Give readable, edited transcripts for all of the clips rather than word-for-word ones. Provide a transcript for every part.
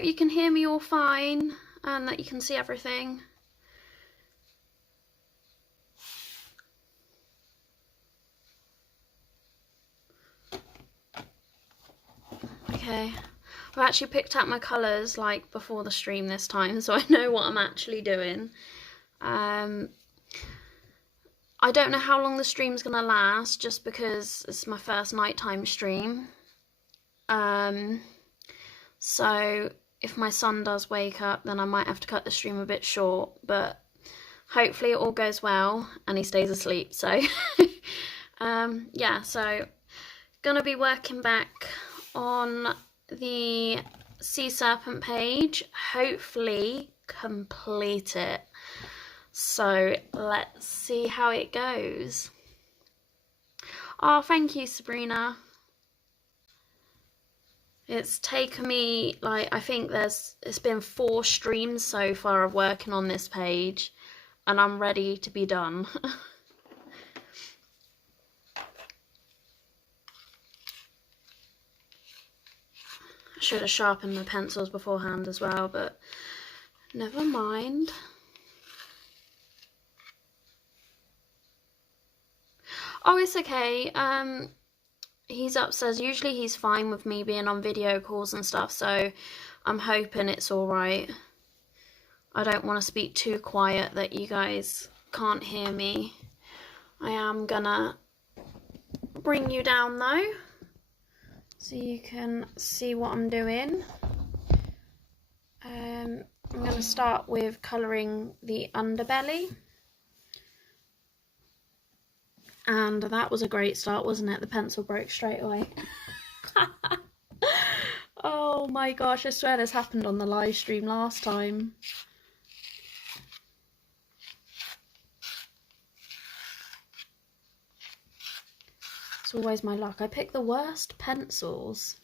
hope you can hear me all fine and that you can see everything. Okay, I've actually picked out my colours like before the stream this time, so I know what I'm actually doing. I don't know how long the stream's gonna last, just because it's my first nighttime stream. So if my son does wake up, then I might have to cut the stream a bit short, but hopefully it all goes well and he stays asleep. So yeah, so gonna be working back on the Sea Serpent page, hopefully complete it. So let's see how it goes. Oh, thank you, Sabrina. It's taken me, like, I think it's been 4 streams so far of working on this page, and I'm ready to be done. I should have sharpened the pencils beforehand as well, but never mind. Oh, it's okay. He's upstairs. Usually he's fine with me being on video calls and stuff, so I'm hoping it's alright. I don't want to speak too quiet that you guys can't hear me. I am gonna bring you down though, so you can see what I'm doing. I'm gonna start with colouring the underbelly. And that was a great start, wasn't it? The pencil broke straight away. Oh my gosh, I swear this happened on the live stream last time. It's always my luck. I pick the worst pencils.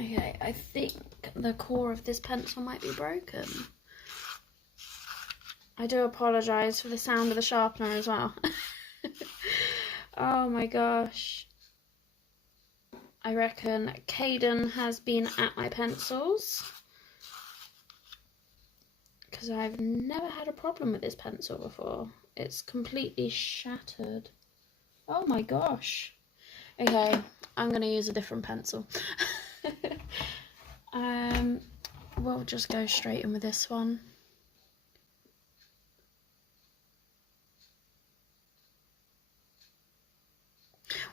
Okay, I think the core of this pencil might be broken. I do apologise for the sound of the sharpener as well. Oh my gosh. I reckon Caden has been at my pencils, because I've never had a problem with this pencil before. It's completely shattered. Oh my gosh. Okay, I'm going to use a different pencil. We'll just go straight in with this one.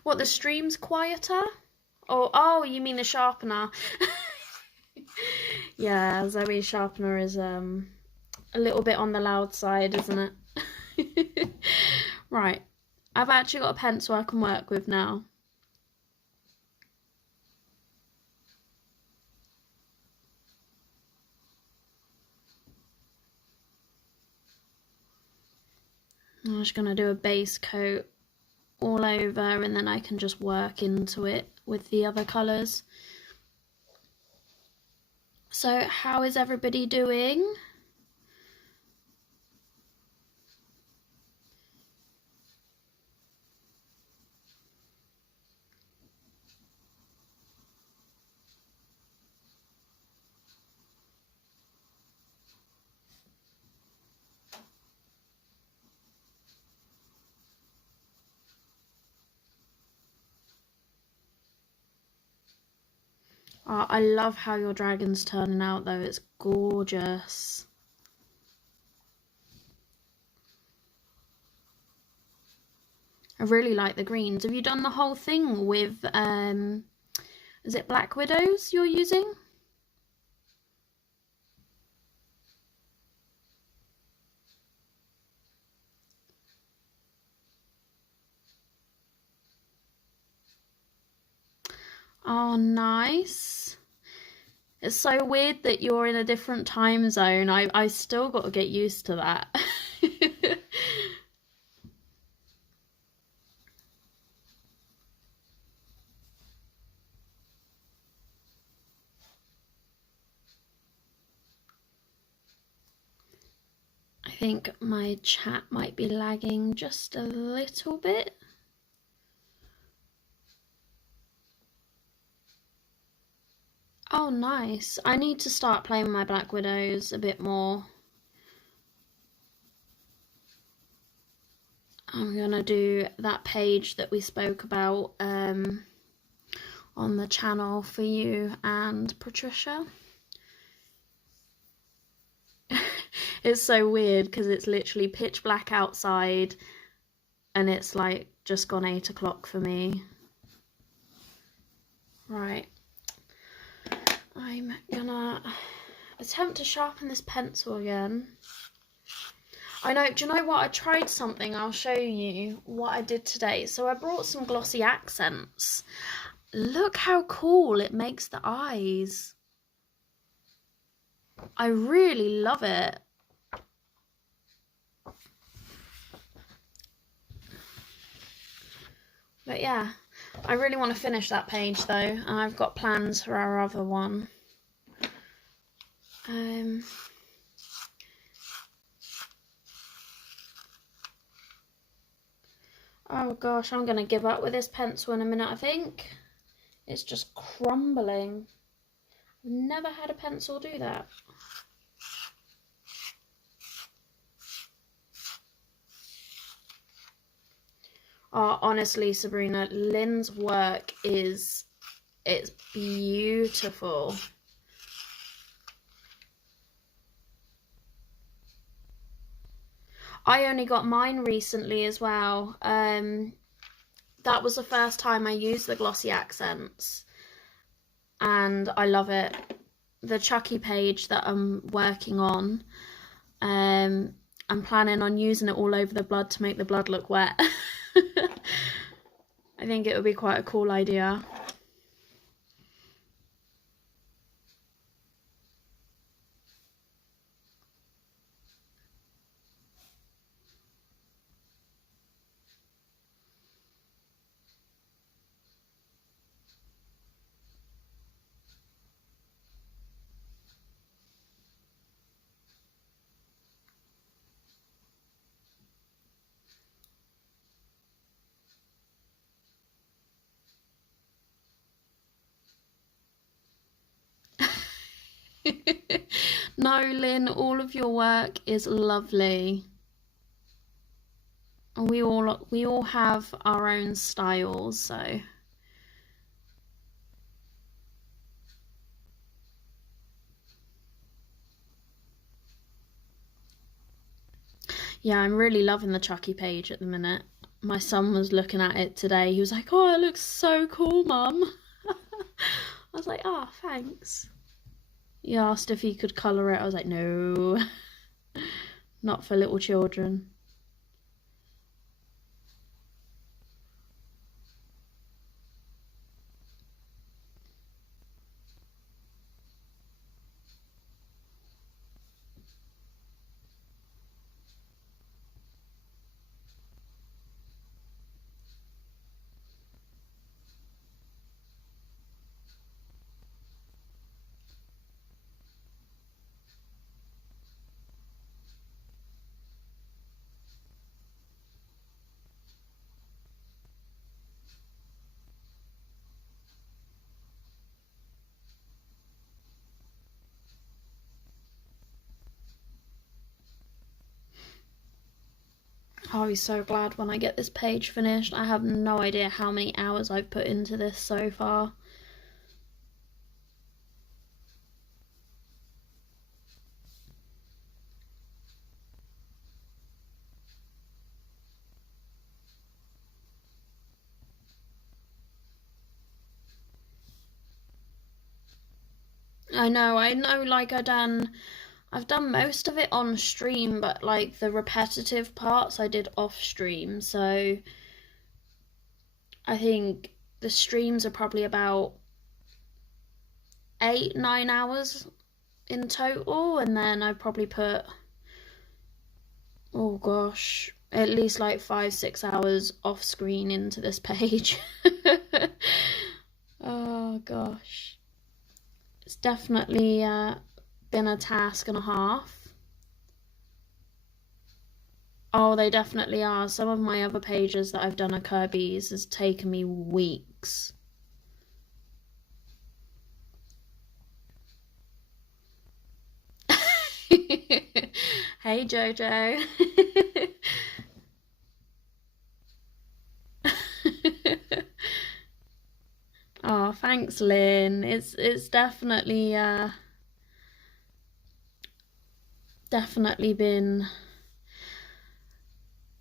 What, the stream's quieter? Oh, you mean the sharpener? Yeah, Zoe's sharpener is a little bit on the loud side, isn't it? Right, I've actually got a pencil I can work with now. I'm just going to do a base coat all over, and then I can just work into it with the other colours. So how is everybody doing? Oh, I love how your dragon's turning out though, it's gorgeous. I really like the greens. Have you done the whole thing with, is it Black Widows you're using? Oh, nice. It's so weird that you're in a different time zone. I still got to get used to that. I think my chat might be lagging just a little bit. Oh, nice. I need to start playing my Black Widows a bit more. I'm gonna do that page that we spoke about on the channel for you and Patricia. It's so weird because it's literally pitch black outside and it's like just gone 8 o'clock for me. Right. I'm gonna attempt to sharpen this pencil again. I know, do you know what? I tried something. I'll show you what I did today. So I brought some glossy accents. Look how cool it makes the eyes. I really love it. But yeah, I really want to finish that page though, and I've got plans for our other one. Oh gosh, I'm gonna give up with this pencil in a minute, I think. It's just crumbling. I've never had a pencil do that. Oh, honestly, Sabrina, Lynn's work it's beautiful. I only got mine recently as well. That was the first time I used the glossy accents, and I love it. The Chucky page that I'm working on, I'm planning on using it all over the blood to make the blood look wet. I think it would be quite a cool idea. No, Lynn, all of your work is lovely. We all have our own styles, so yeah, I'm really loving the Chucky page at the minute. My son was looking at it today. He was like, "Oh, it looks so cool, Mum." I was like, "Ah, oh, thanks." He asked if he could colour it. I was like, "No, not for little children." I'll be so glad when I get this page finished. I have no idea how many hours I've put into this so far. I know, like I've done most of it on stream, but like the repetitive parts I did off stream, so I think the streams are probably about 8-9 hours in total, and then I probably put, oh gosh, at least like 5-6 hours off screen into this page. Oh gosh, it's definitely been a task and a half. Oh, they definitely are. Some of my other pages that I've done at Kirby's has taken me weeks. Hey Jojo. Oh, thanks, Lynn. It's definitely been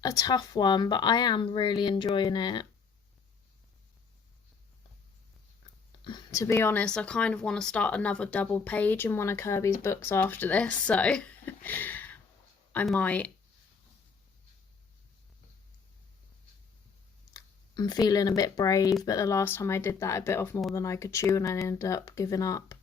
a tough one, but I am really enjoying it. To be honest, I kind of want to start another double page in one of Kirby's books after this, so I might. I'm feeling a bit brave, but the last time I did that, I bit off more than I could chew and I ended up giving up.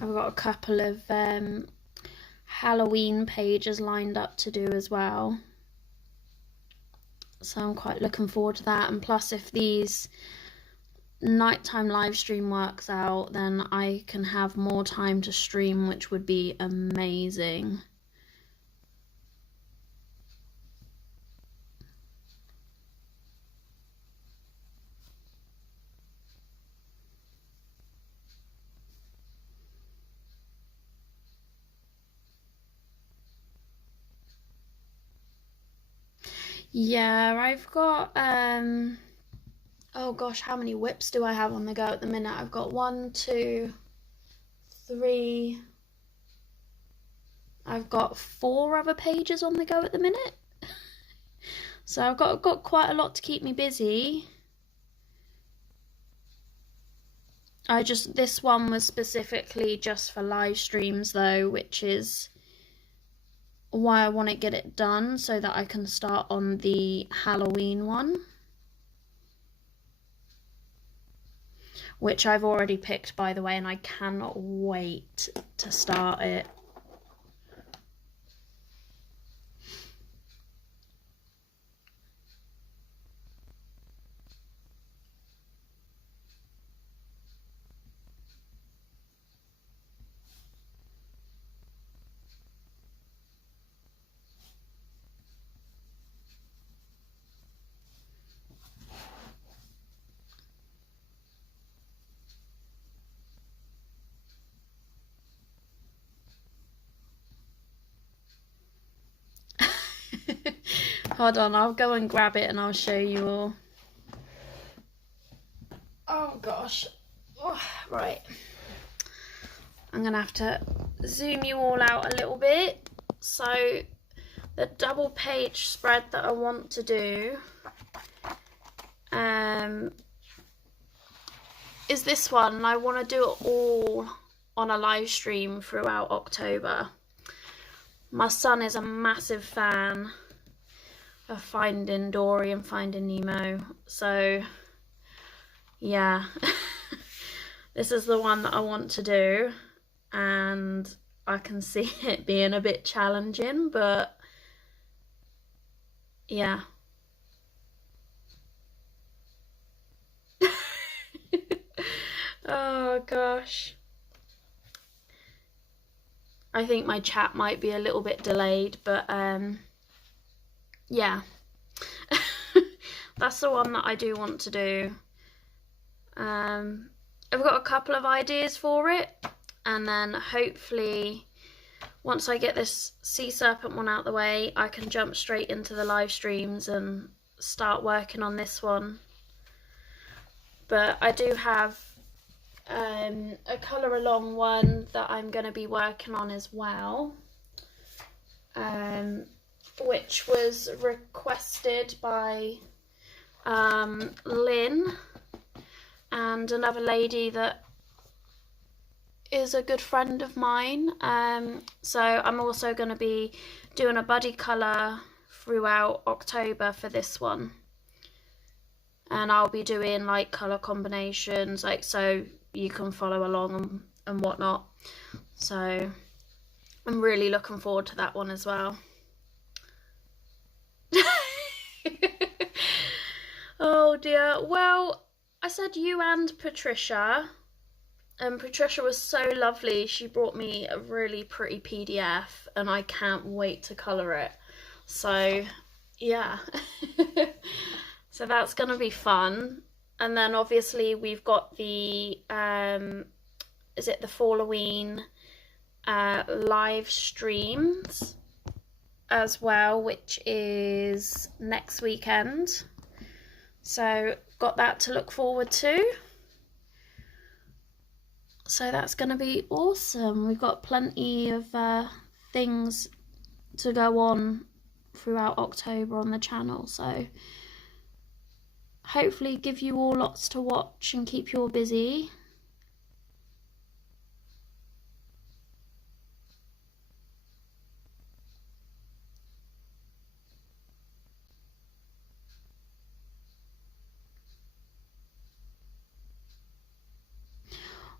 I've got a couple of Halloween pages lined up to do as well. So I'm quite looking forward to that. And plus, if these nighttime live stream works out, then I can have more time to stream, which would be amazing. Yeah, I've got oh gosh, how many whips do I have on the go at the minute? I've got 1, 2, 3. I've got 4 other pages on the go at the minute. So I've got quite a lot to keep me busy. This one was specifically just for live streams though, which is why I want to get it done so that I can start on the Halloween one, which I've already picked, by the way, and I cannot wait to start it. Hold on, I'll go and grab it and I'll show you all. Oh gosh. Oh, right. I'm gonna have to zoom you all out a little bit. So the double page spread that I want to do is this one, and I want to do it all on a live stream throughout October. My son is a massive fan of Finding Dory and Finding Nemo, so yeah. This is the one that I want to do, and I can see it being a bit challenging, but yeah. Oh gosh. I think my chat might be a little bit delayed, but yeah. That's the one that I do want to do. I've got a couple of ideas for it, and then hopefully once I get this Sea Serpent one out the way, I can jump straight into the live streams and start working on this one. But I do have a colour along one that I'm going to be working on as well, which was requested by Lynn and another lady that is a good friend of mine. So I'm also going to be doing a buddy colour throughout October for this one. And I'll be doing like colour combinations, like so you can follow along and whatnot. So I'm really looking forward to that one as well. Oh dear. Well, I said you and Patricia. And Patricia was so lovely. She brought me a really pretty PDF and I can't wait to colour it. So, yeah. So that's going to be fun. And then obviously we've got the, is it the Halloween live streams as well, which is next weekend. So got that to look forward to. So that's going to be awesome. We've got plenty of things to go on throughout October on the channel. So hopefully give you all lots to watch and keep you all busy.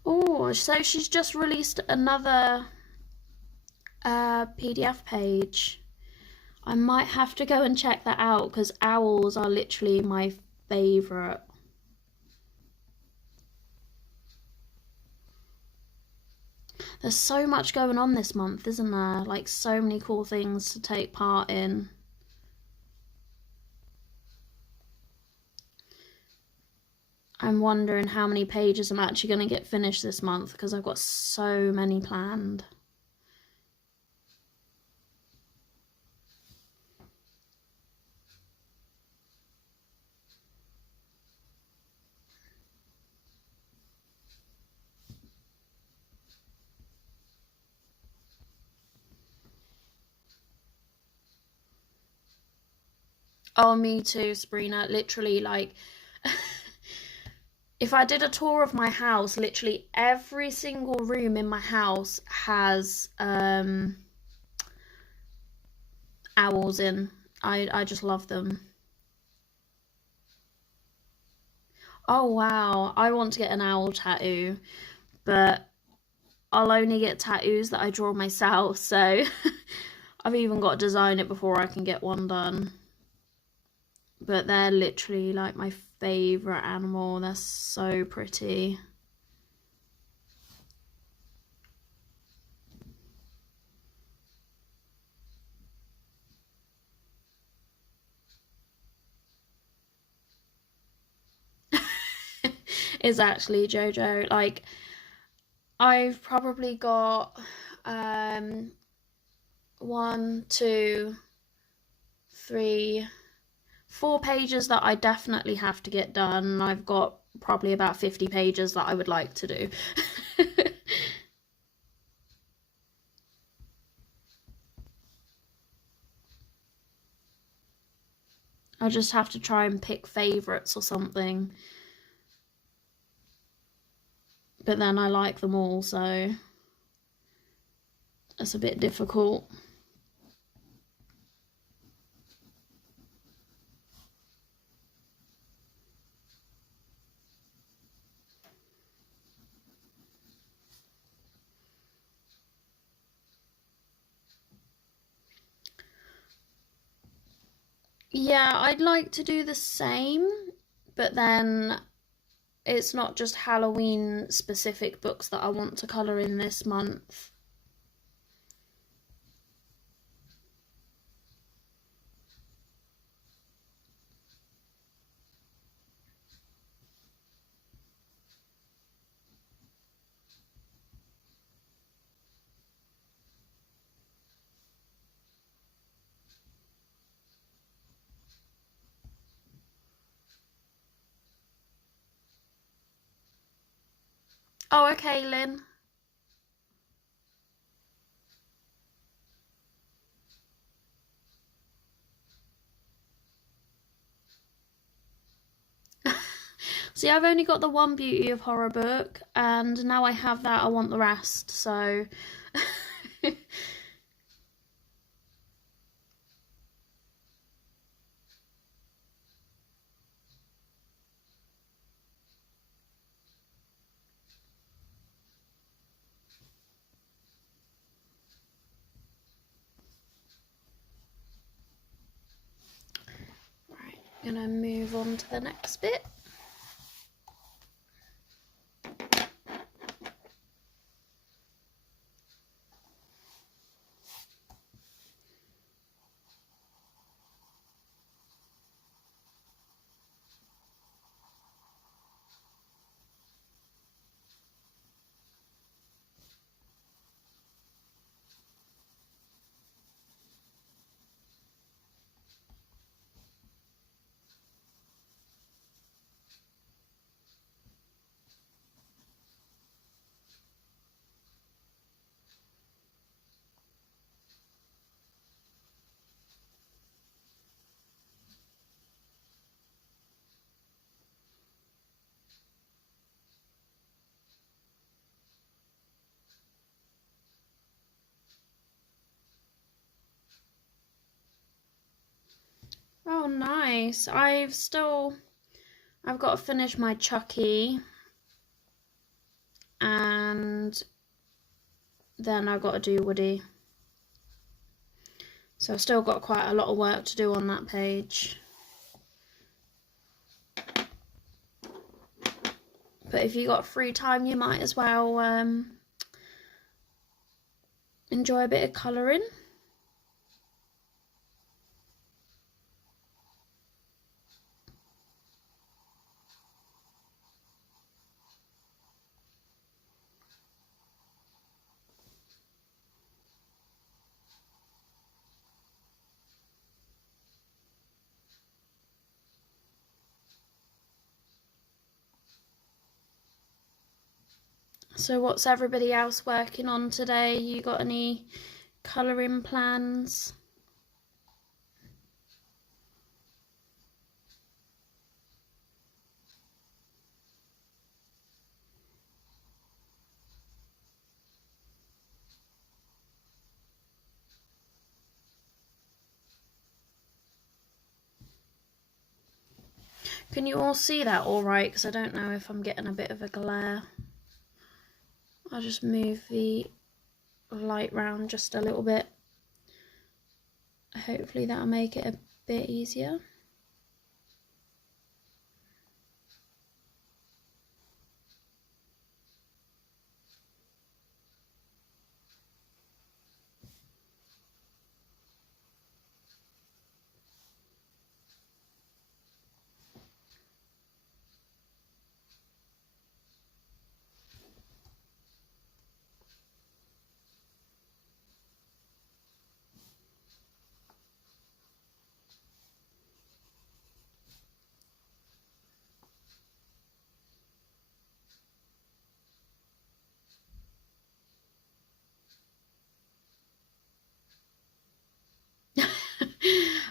Oh, so she's just released another PDF page. I might have to go and check that out because owls are literally my favourite. There's so much going on this month, isn't there? Like so many cool things to take part in. I'm wondering how many pages I'm actually going to get finished this month because I've got so many planned. Oh, me too, Sabrina. Literally, like, if I did a tour of my house, literally every single room in my house has owls in. I just love them. Oh wow, I want to get an owl tattoo, but I'll only get tattoos that I draw myself, so I've even got to design it before I can get one done. But they're literally like my favourite animal. They're so pretty. Is actually Jojo. Like, I've probably got 1, 2, 3, 4 pages that I definitely have to get done. I've got probably about 50 pages that I would like to do. I just have to try and pick favourites or something. But then I like them all, so it's a bit difficult. Yeah, I'd like to do the same, but then it's not just Halloween specific books that I want to colour in this month. Oh, okay, Lynn. See, I've only got the one Beauty of Horror book, and now I have that, I want the rest, so... Right, I'm gonna move on to the next bit. Oh, nice. I've got to finish my Chucky, and then I've got to do Woody. So I've still got quite a lot of work to do on that page. But if you got free time, you might as well enjoy a bit of colouring. So what's everybody else working on today? You got any colouring plans? Can you all see that all right? Because I don't know if I'm getting a bit of a glare. I'll just move the light round just a little bit. Hopefully that'll make it a bit easier.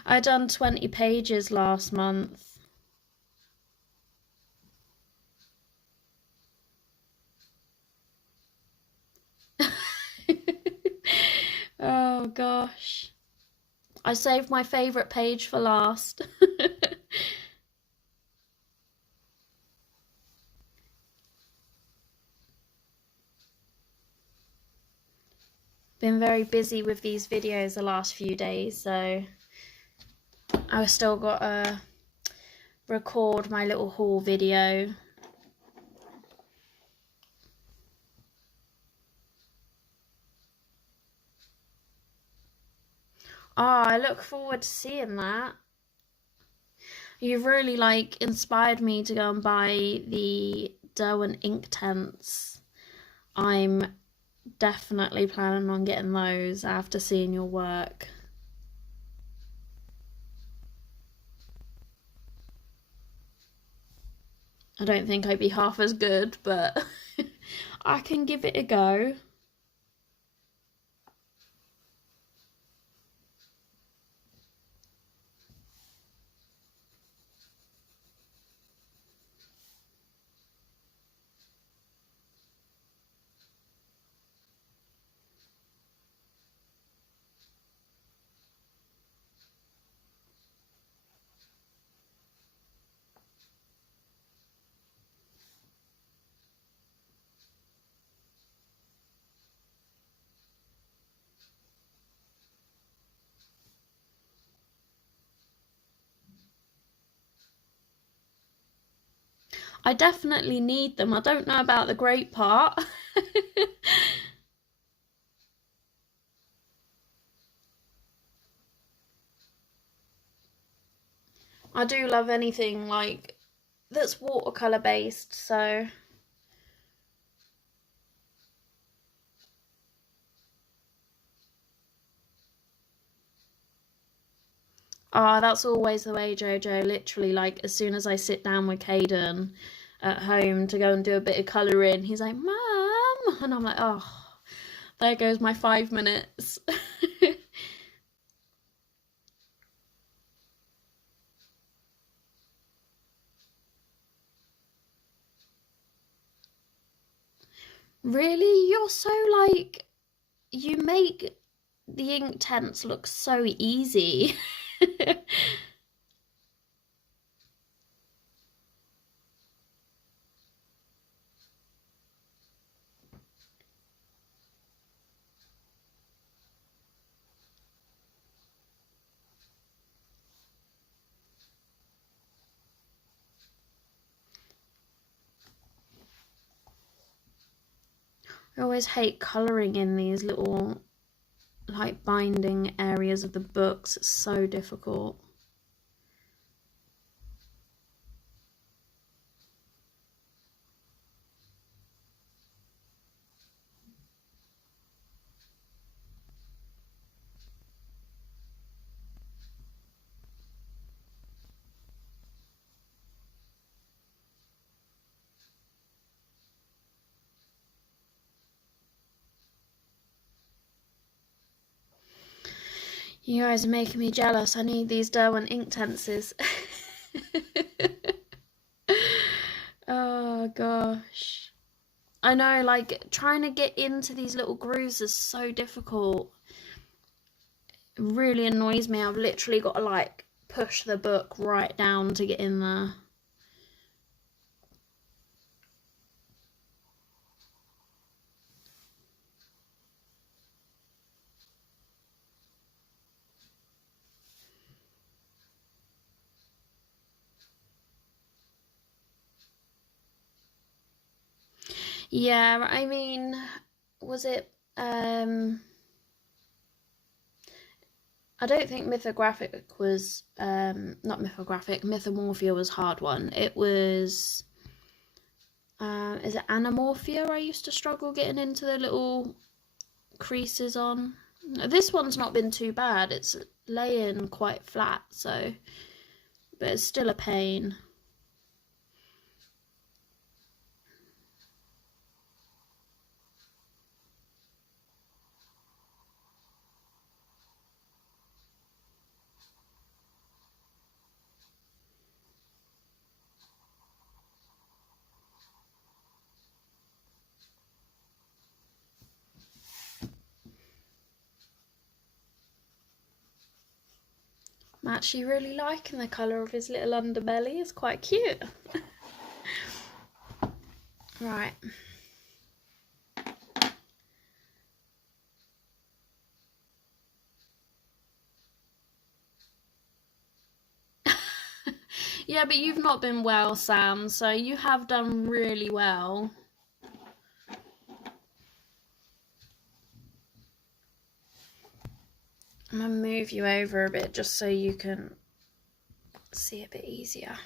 I done 20 pages last month. Oh gosh. I saved my favourite page for last. Been very busy with these videos the last few days, so I've still got to record my little haul video. Oh, I look forward to seeing that. You've really inspired me to go and buy the Derwent Inktense. I'm definitely planning on getting those after seeing your work. I don't think I'd be half as good, but I can give it a go. I definitely need them. I don't know about the great part. I do love anything like that's watercolour based, so oh, that's always the way, Jojo. Literally, like as soon as I sit down with Caden at home to go and do a bit of colouring, he's like, "Mum," and I'm like, "Oh, there goes my 5 minutes." Really, you're so like you make the Inktense look so easy. I always hate colouring in these little like binding areas of the books. It's so difficult. You guys are making me jealous. I need these Derwent Inktenses. Oh gosh. I know, like, trying to get into these little grooves is so difficult. It really annoys me. I've literally got to, like, push the book right down to get in there. Yeah, I mean, was it, I don't think Mythographic was, not Mythographic, Mythomorphia was a hard one. It was, is it Anamorphia I used to struggle getting into the little creases on. This one's not been too bad. It's laying quite flat, so, but it's still a pain. I'm actually really liking the colour of his little underbelly. It's quite cute. Right. Yeah, but you've not been well, Sam, so you have done really well. I'm going to move you over a bit just so you can see a bit easier.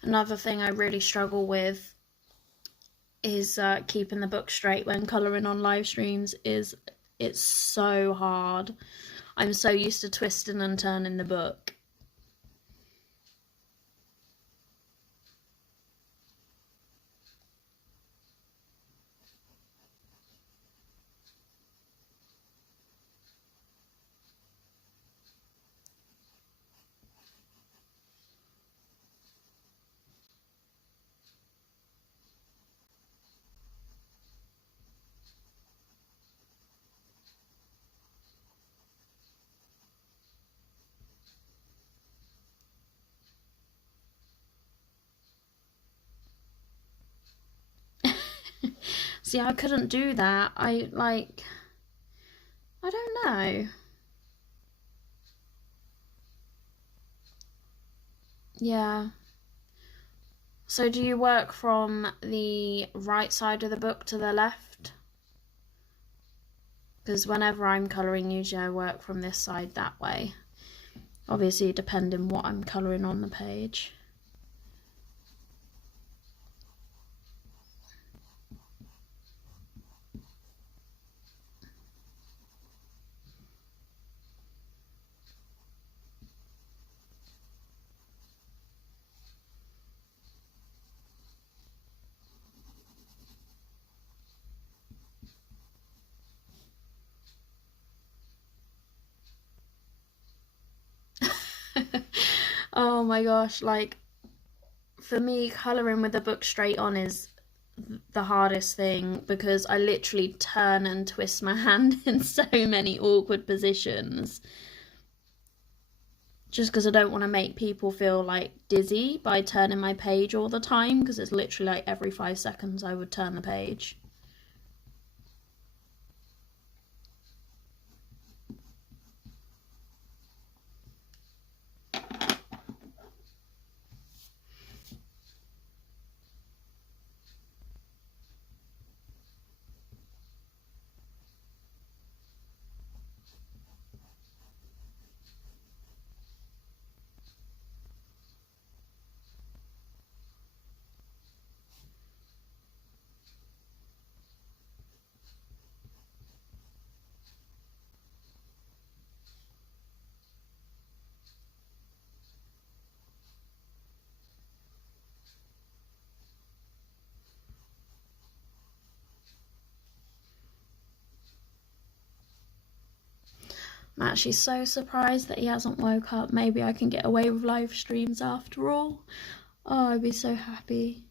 Another thing I really struggle with is keeping the book straight when colouring on live streams. It's so hard. I'm so used to twisting and turning the book. See, I couldn't do that. I don't know. Yeah. So do you work from the right side of the book to the left? Because whenever I'm colouring, usually I work from this side that way. Obviously, depending what I'm colouring on the page. Oh my gosh, like, for me, colouring with the book straight on is the hardest thing because I literally turn and twist my hand in so many awkward positions just because I don't want to make people feel like dizzy by turning my page all the time, because it's literally like every 5 seconds I would turn the page. I'm actually so surprised that he hasn't woke up. Maybe I can get away with live streams after all. Oh, I'd be so happy.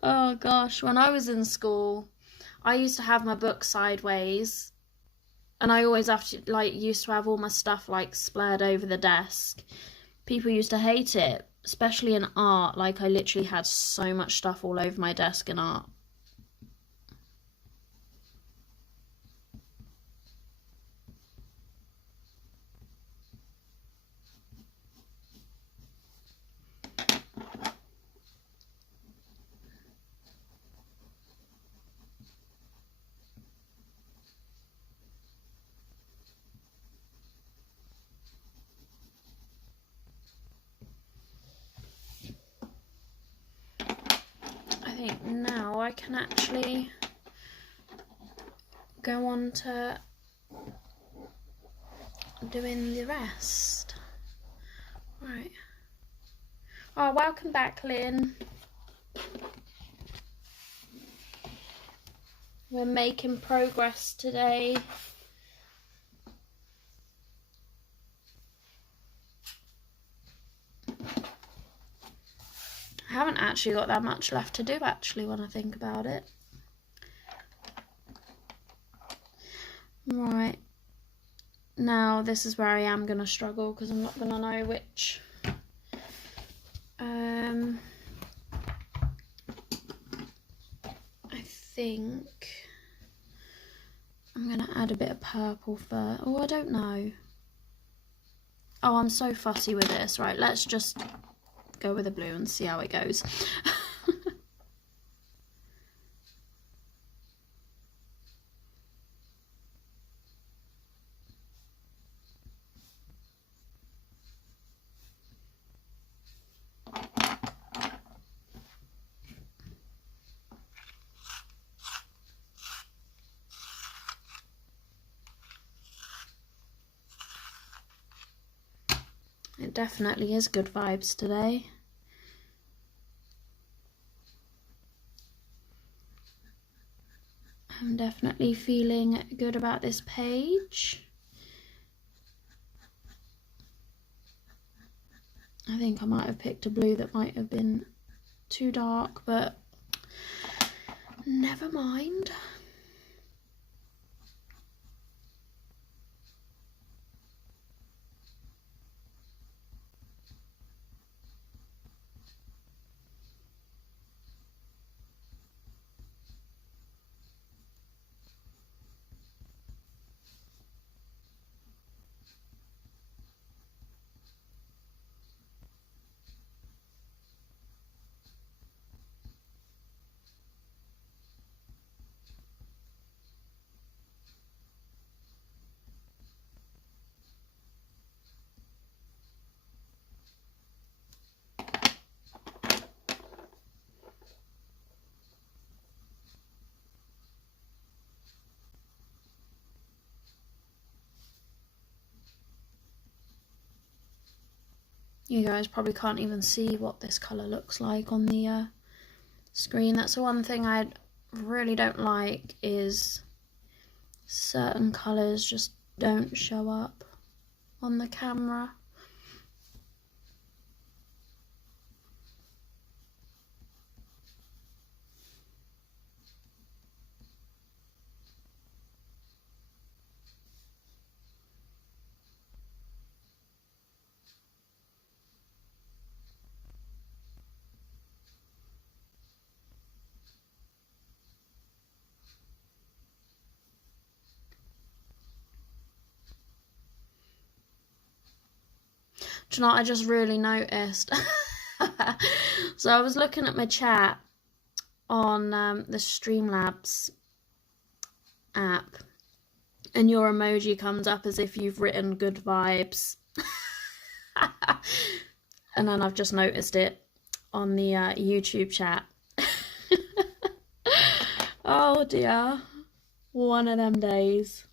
Oh gosh, when I was in school, I used to have my book sideways, and I always used to have all my stuff like splayed over the desk. People used to hate it, especially in art. Like, I literally had so much stuff all over my desk in art. I think now I can actually go on to doing the rest. Right. Oh, welcome back, Lynn. We're making progress today. I haven't actually got that much left to do, actually, when I think about it. Right. Now, this is where I am going to struggle because I'm not going to know which. I think I'm going to add a bit of purple first. Oh, I don't know. Oh, I'm so fussy with this. Right, let's just go with the blue and see how it goes. It definitely is good vibes today. I'm definitely feeling good about this page. I think I might have picked a blue that might have been too dark, but never mind. You guys probably can't even see what this colour looks like on the screen. That's the one thing I really don't like, is certain colours just don't show up on the camera. Do you know what I just really noticed? So I was looking at my chat on the Streamlabs app, and your emoji comes up as if you've written good vibes. And then I've just noticed it on the YouTube chat. Oh dear, one of them days.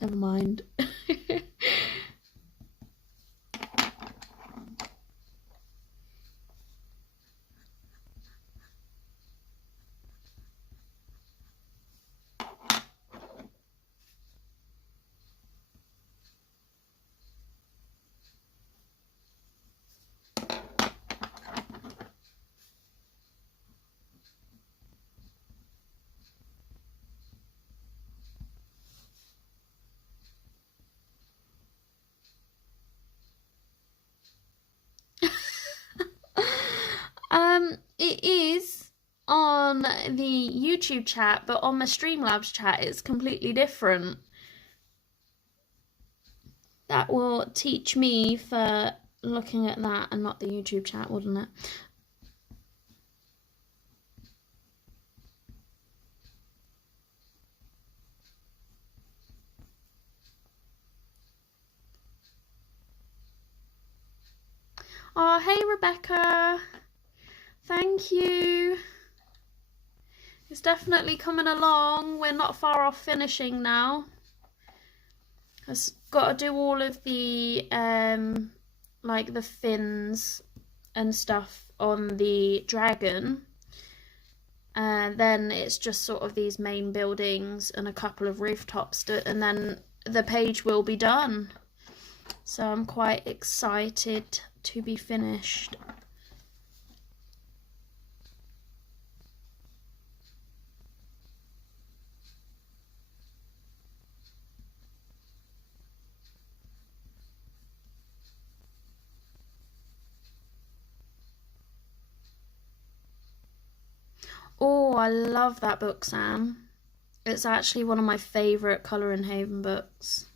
Never mind. It is on the YouTube chat, but on my Streamlabs chat it's completely different. That will teach me for looking at that and not the YouTube chat, wouldn't it? Oh, hey Rebecca. Thank you. It's definitely coming along. We're not far off finishing now. I've got to do all of the like the fins and stuff on the dragon, and then it's just sort of these main buildings and a couple of rooftops and then the page will be done. So I'm quite excited to be finished. Oh, I love that book, Sam. It's actually one of my favourite Colour in Haven books.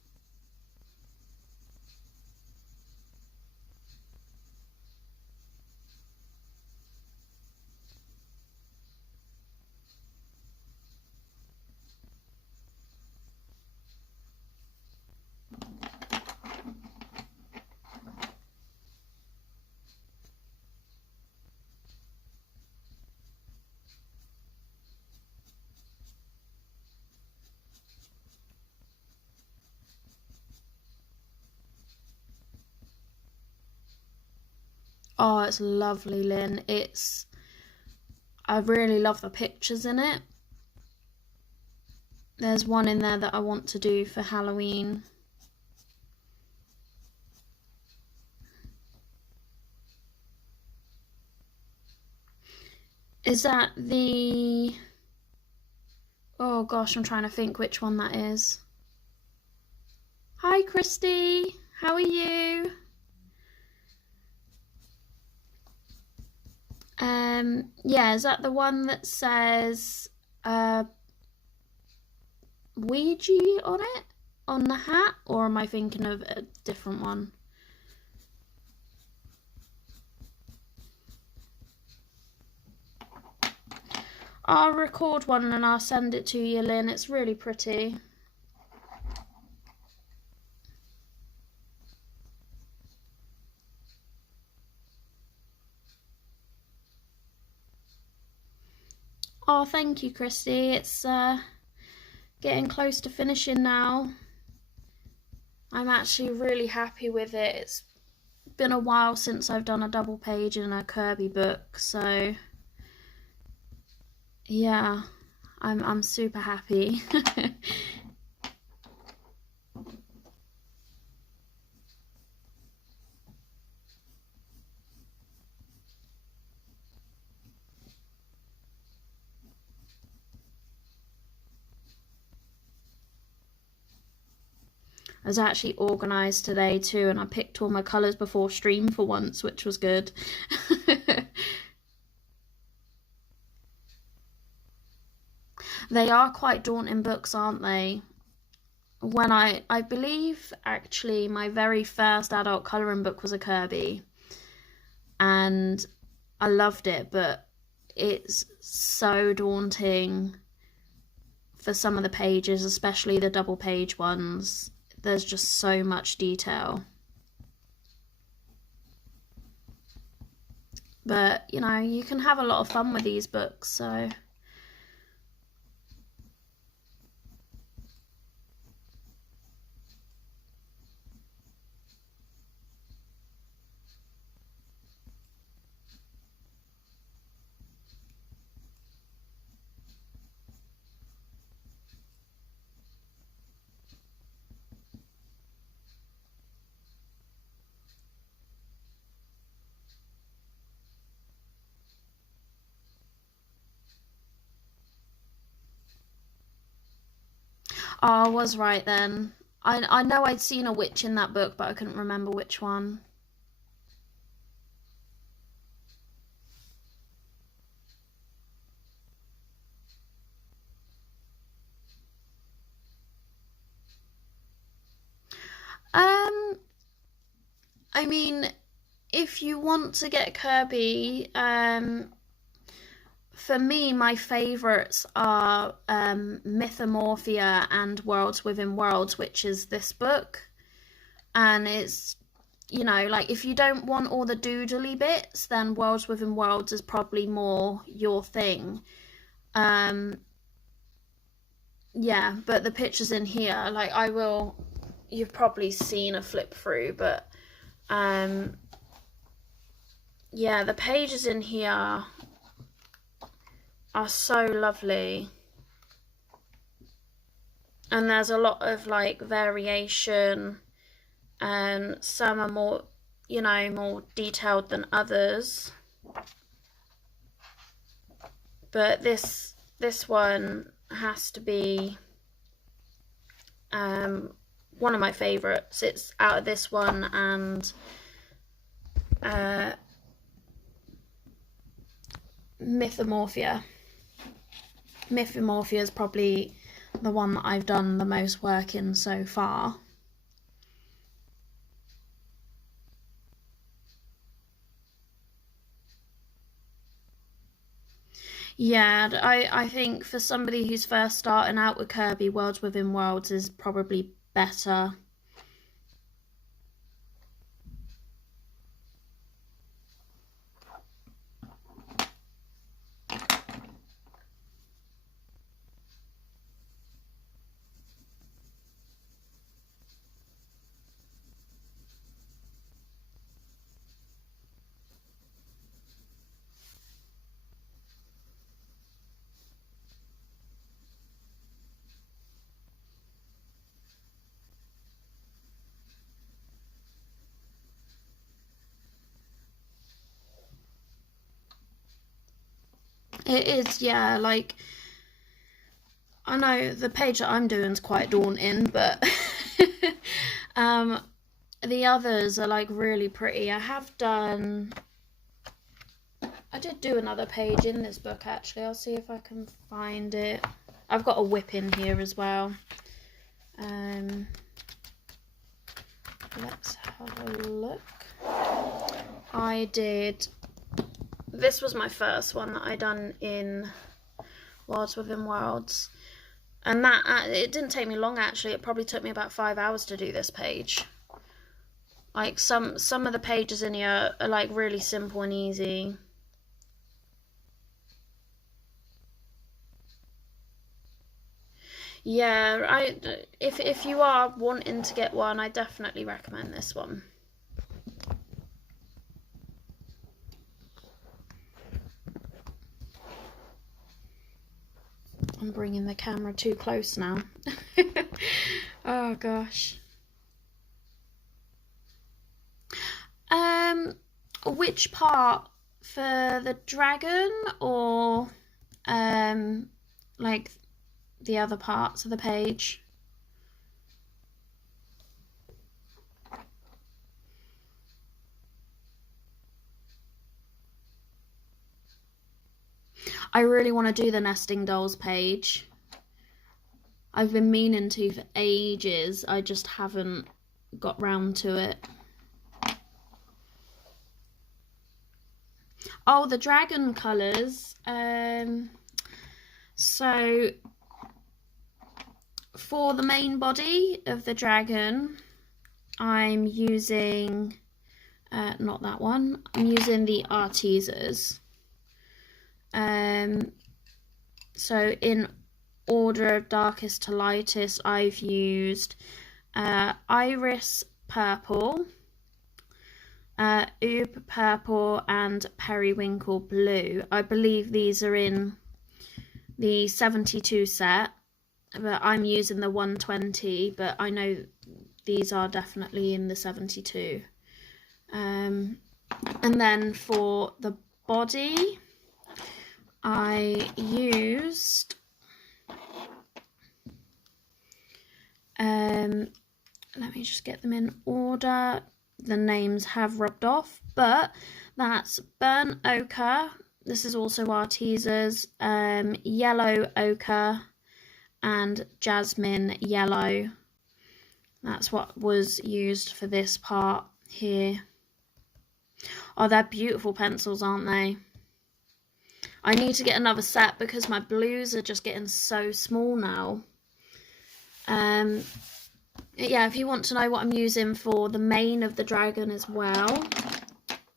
Oh, it's lovely, Lynn. I really love the pictures in it. There's one in there that I want to do for Halloween. Is that the... Oh gosh, I'm trying to think which one that is. Hi Christy, how are you? Yeah, is that the one that says Ouija on it? On the hat? Or am I thinking of a different one? I'll record one and I'll send it to you, Lynn. It's really pretty. Oh, thank you, Christy. It's getting close to finishing now. I'm actually really happy with it. It's been a while since I've done a double page in a Kirby book, so yeah, I'm super happy. I was actually organised today too, and I picked all my colours before stream for once, which was good. They are quite daunting books, aren't they? When I believe actually my very first adult colouring book was a Kirby, and I loved it, but it's so daunting for some of the pages, especially the double page ones. There's just so much detail. But, you know, you can have a lot of fun with these books, so... Oh, I was right then. I know I'd seen a witch in that book, but I couldn't remember which one. I mean, if you want to get Kirby, for me, my favourites are Mythomorphia and Worlds Within Worlds, which is this book. And it's, you know, like, if you don't want all the doodly bits, then Worlds Within Worlds is probably more your thing. Yeah, but the pictures in here, like, you've probably seen a flip through, but yeah, the pages in here are so lovely, and there's a lot of like variation, and some are more, you know, more detailed than others, but this one has to be one of my favourites. It's out of this one and Mythomorphia. Mythomorphia is probably the one that I've done the most work in so far. Yeah, I think for somebody who's first starting out with Kirby, Worlds Within Worlds is probably better. It is, yeah, like, I know the page that I'm doing is quite daunting, but the others are like really pretty. I did do another page in this book actually. I'll see if I can find it. I've got a whip in here as well. Let's have a look. This was my first one that I done in Worlds Within Worlds. And it didn't take me long actually. It probably took me about 5 hours to do this page. Like some of the pages in here are like really simple and easy. Yeah, if you are wanting to get one, I definitely recommend this one. I'm bringing the camera too close now. Oh gosh. Which part, for the dragon or like the other parts of the page? I really want to do the nesting dolls page. I've been meaning to for ages. I just haven't got round to it. Oh, the dragon colours. So for the main body of the dragon, I'm using not that one. I'm using the Artezas. So in order of darkest to lightest, I've used Iris Purple, Oob Purple and Periwinkle Blue. I believe these are in the 72 set, but I'm using the 120, but I know these are definitely in the 72. And then for the body, I used let me just get them in order. The names have rubbed off, but that's Burnt Ochre. This is also Artezas, Yellow Ochre and Jasmine Yellow. That's what was used for this part here. Oh, they're beautiful pencils, aren't they? I need to get another set because my blues are just getting so small now. Yeah, if you want to know what I'm using for the mane of the dragon as well,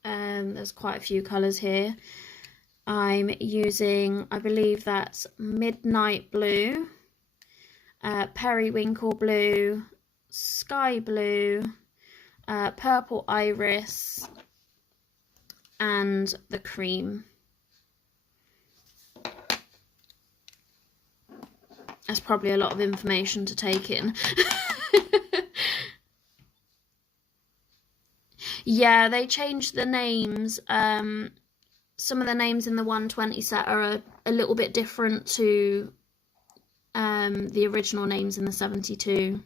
there's quite a few colours here. I'm using, I believe that's Midnight Blue, Periwinkle Blue, Sky Blue, Purple Iris, and the cream. That's probably a lot of information to take in. Yeah, they changed the names. Some of the names in the 120 set are a little bit different to the original names in the 72.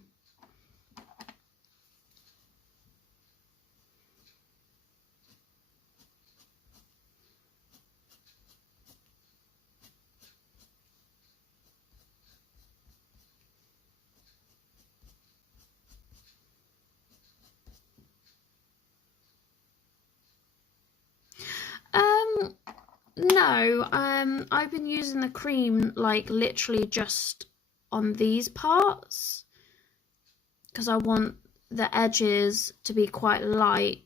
No, I've been using the cream like literally just on these parts because I want the edges to be quite light,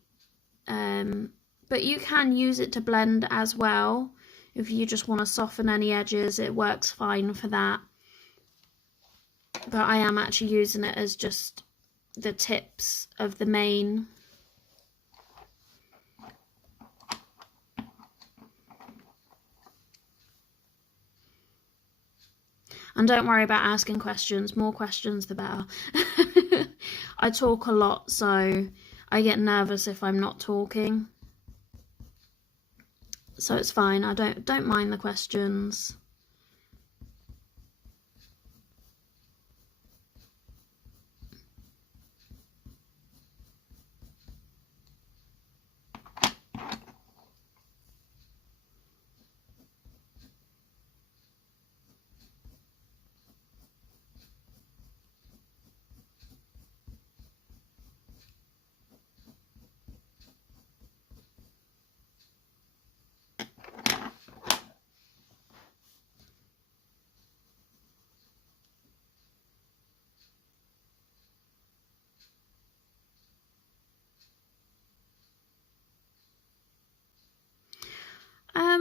but you can use it to blend as well. If you just want to soften any edges, it works fine for that. But I am actually using it as just the tips of the mane. And don't worry about asking questions. More questions, the better. I talk a lot, so I get nervous if I'm not talking. so it's fine. I don't mind the questions.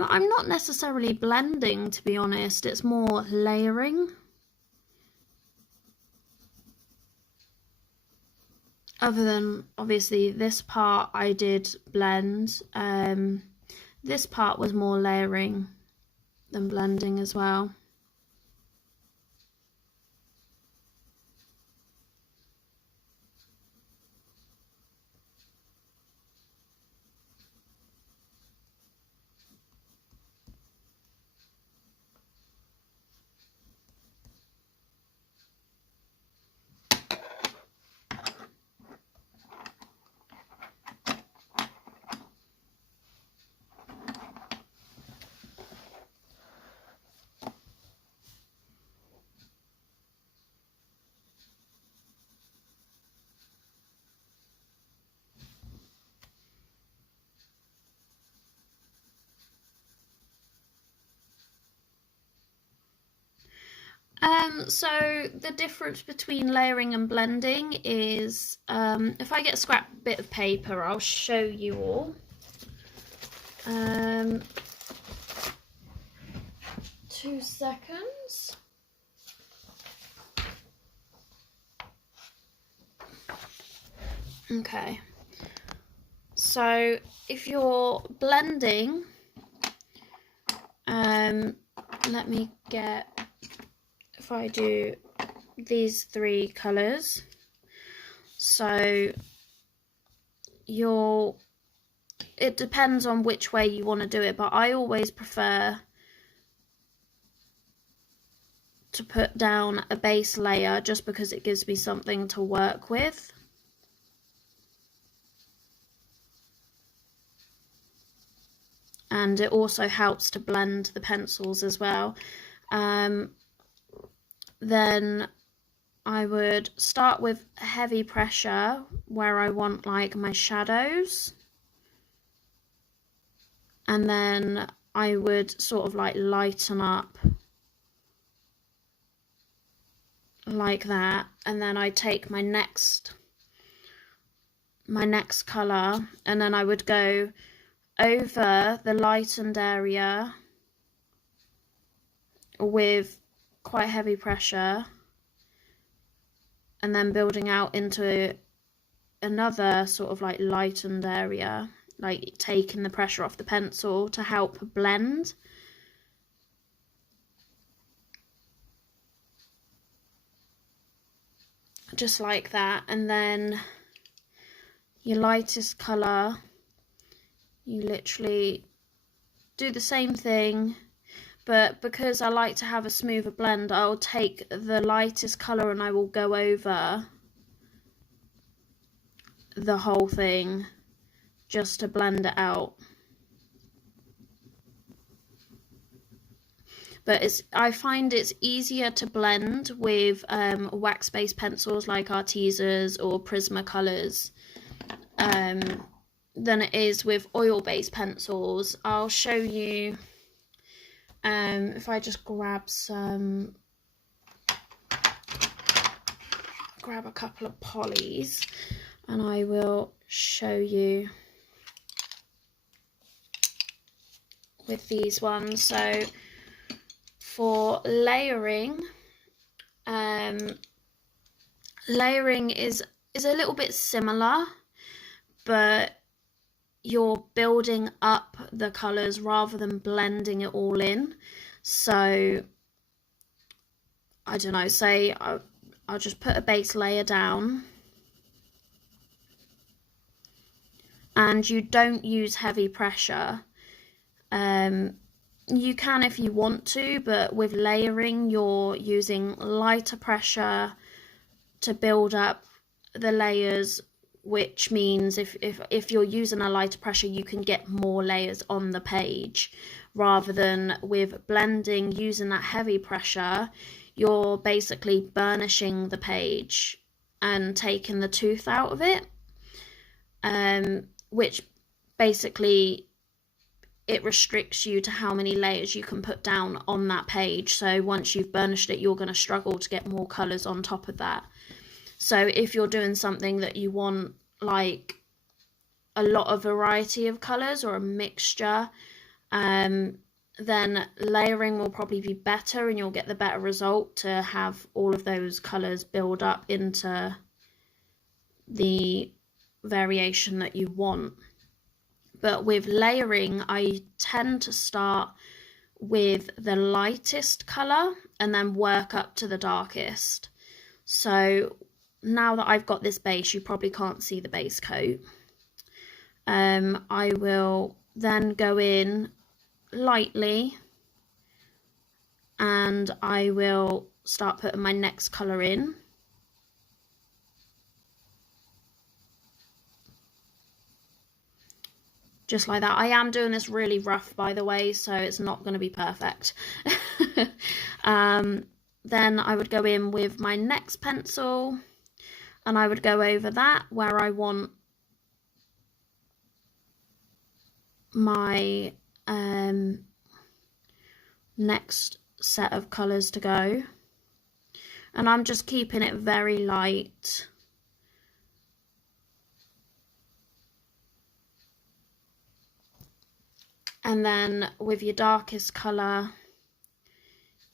I'm not necessarily blending, to be honest. It's more layering. Other than, obviously, this part I did blend. This part was more layering than blending as well. So the difference between layering and blending is, if I get a scrap bit of paper, I'll show you all. 2 seconds. Okay. So if you're blending, let me get, if I do these 3 colours, so it depends on which way you want to do it, but I always prefer to put down a base layer just because it gives me something to work with. And it also helps to blend the pencils as well. Then I would start with heavy pressure where I want like my shadows. And then I would sort of like lighten up like that. And then I take my next colour, and then I would go over the lightened area with quite heavy pressure, and then building out into another sort of like lightened area, like taking the pressure off the pencil to help blend. Just like that. And then your lightest colour, you literally do the same thing, but because I like to have a smoother blend, I'll take the lightest colour and I will go over the whole thing just to blend it out. But I find it's easier to blend with wax-based pencils like Arteza's or Prismacolors than it is with oil-based pencils. I'll show you, if I just grab a couple of polys, and I will show you with these ones. So for layering, layering is a little bit similar, but you're building up the colours rather than blending it all in. So I don't know, say I'll just put a base layer down, and you don't use heavy pressure. You can if you want to, but with layering, you're using lighter pressure to build up the layers, which means if you're using a lighter pressure, you can get more layers on the page, rather than with blending using that heavy pressure. You're basically burnishing the page and taking the tooth out of it, which basically it restricts you to how many layers you can put down on that page. So once you've burnished it, you're going to struggle to get more colours on top of that. So if you're doing something that you want like a lot of variety of colours or a mixture, then layering will probably be better, and you'll get the better result to have all of those colours build up into the variation that you want. But with layering, I tend to start with the lightest colour and then work up to the darkest. So now that I've got this base, you probably can't see the base coat. I will then go in lightly and I will start putting my next colour in. Just like that. I am doing this really rough, by the way, so it's not going to be perfect. Then I would go in with my next pencil and I would go over that where I want my next set of colours to go. And I'm just keeping it very light. And then with your darkest colour,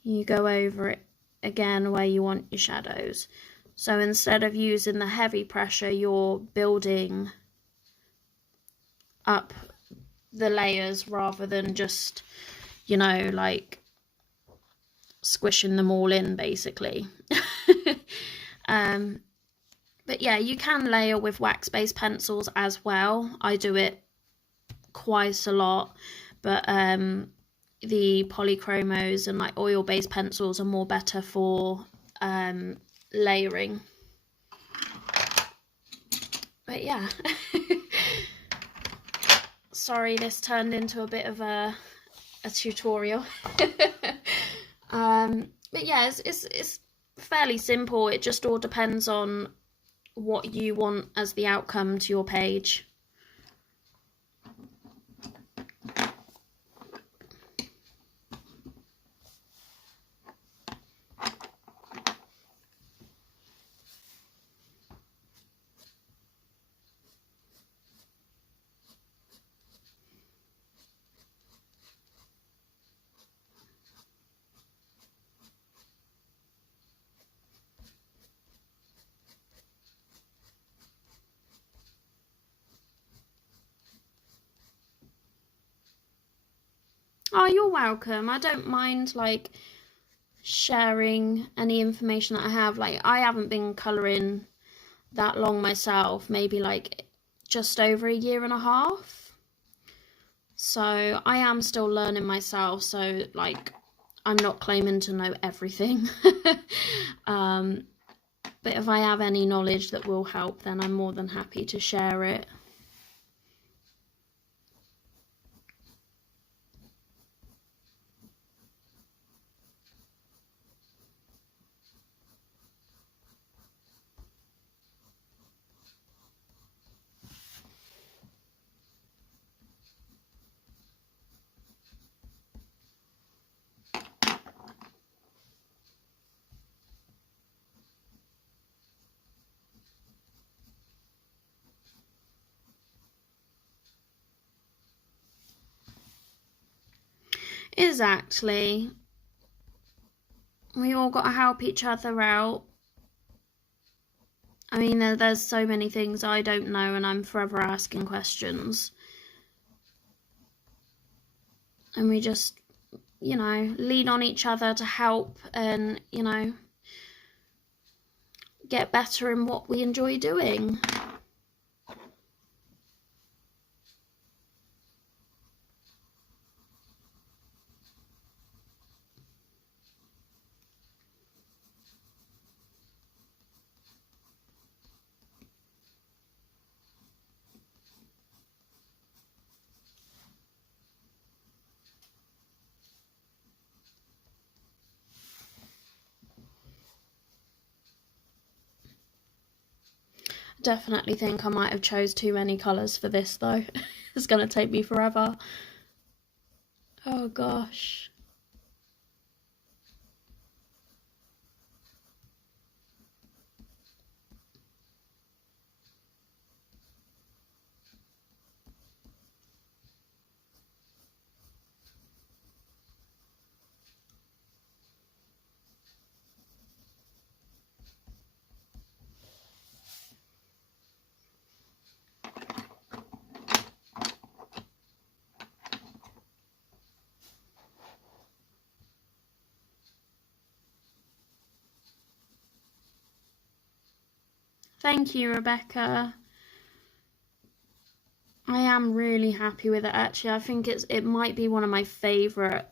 you go over it again where you want your shadows. So instead of using the heavy pressure, you're building up the layers rather than just, you know, like squishing them all in, basically. But yeah, you can layer with wax-based pencils as well. I do it quite a lot, but the polychromos and like oil-based pencils are more better for layering. But yeah. Sorry, this turned into a bit of a tutorial. But yeah, it's fairly simple. It just all depends on what you want as the outcome to your page. Oh, you're welcome. I don't mind like sharing any information that I have. Like, I haven't been colouring that long myself, maybe like just over 1.5 years. So I am still learning myself, so like I'm not claiming to know everything. But if I have any knowledge that will help, then I'm more than happy to share it. Exactly. We all got to help each other out. I mean, there's so many things I don't know and I'm forever asking questions. And we just, you know, lean on each other to help and, you know, get better in what we enjoy doing. definitely think I might have chose too many colours for this though. It's going to take me forever. Oh gosh. Thank you, Rebecca. I am really happy with it actually. I think it might be one of my favourite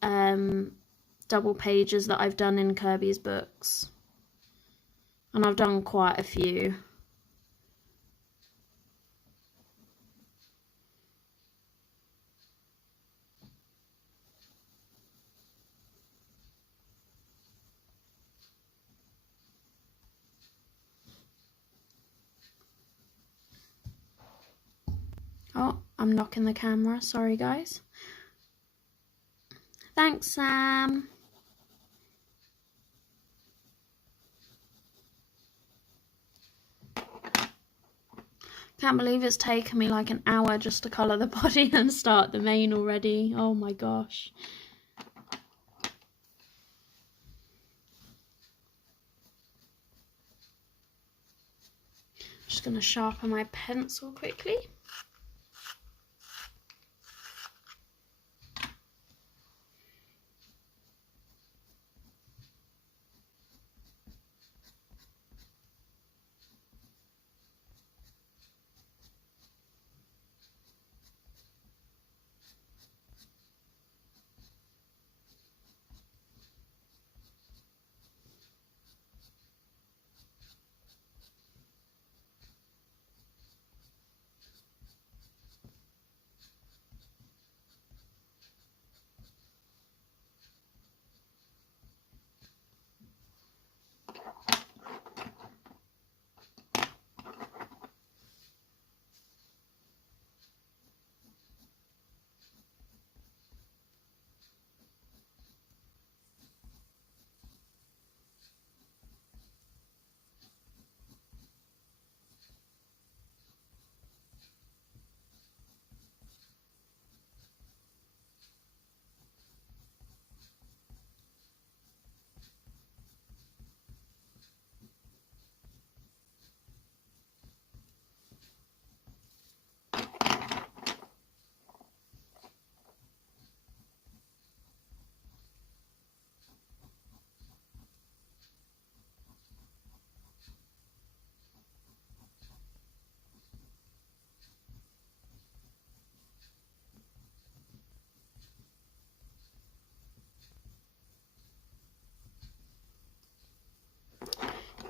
double pages that I've done in Kirby's books. And I've done quite a few. Oh, I'm knocking the camera. Sorry, guys. Thanks, Sam. Can't believe it's taken me like an hour just to colour the body and start the mane already. Oh my gosh. Just going to sharpen my pencil quickly.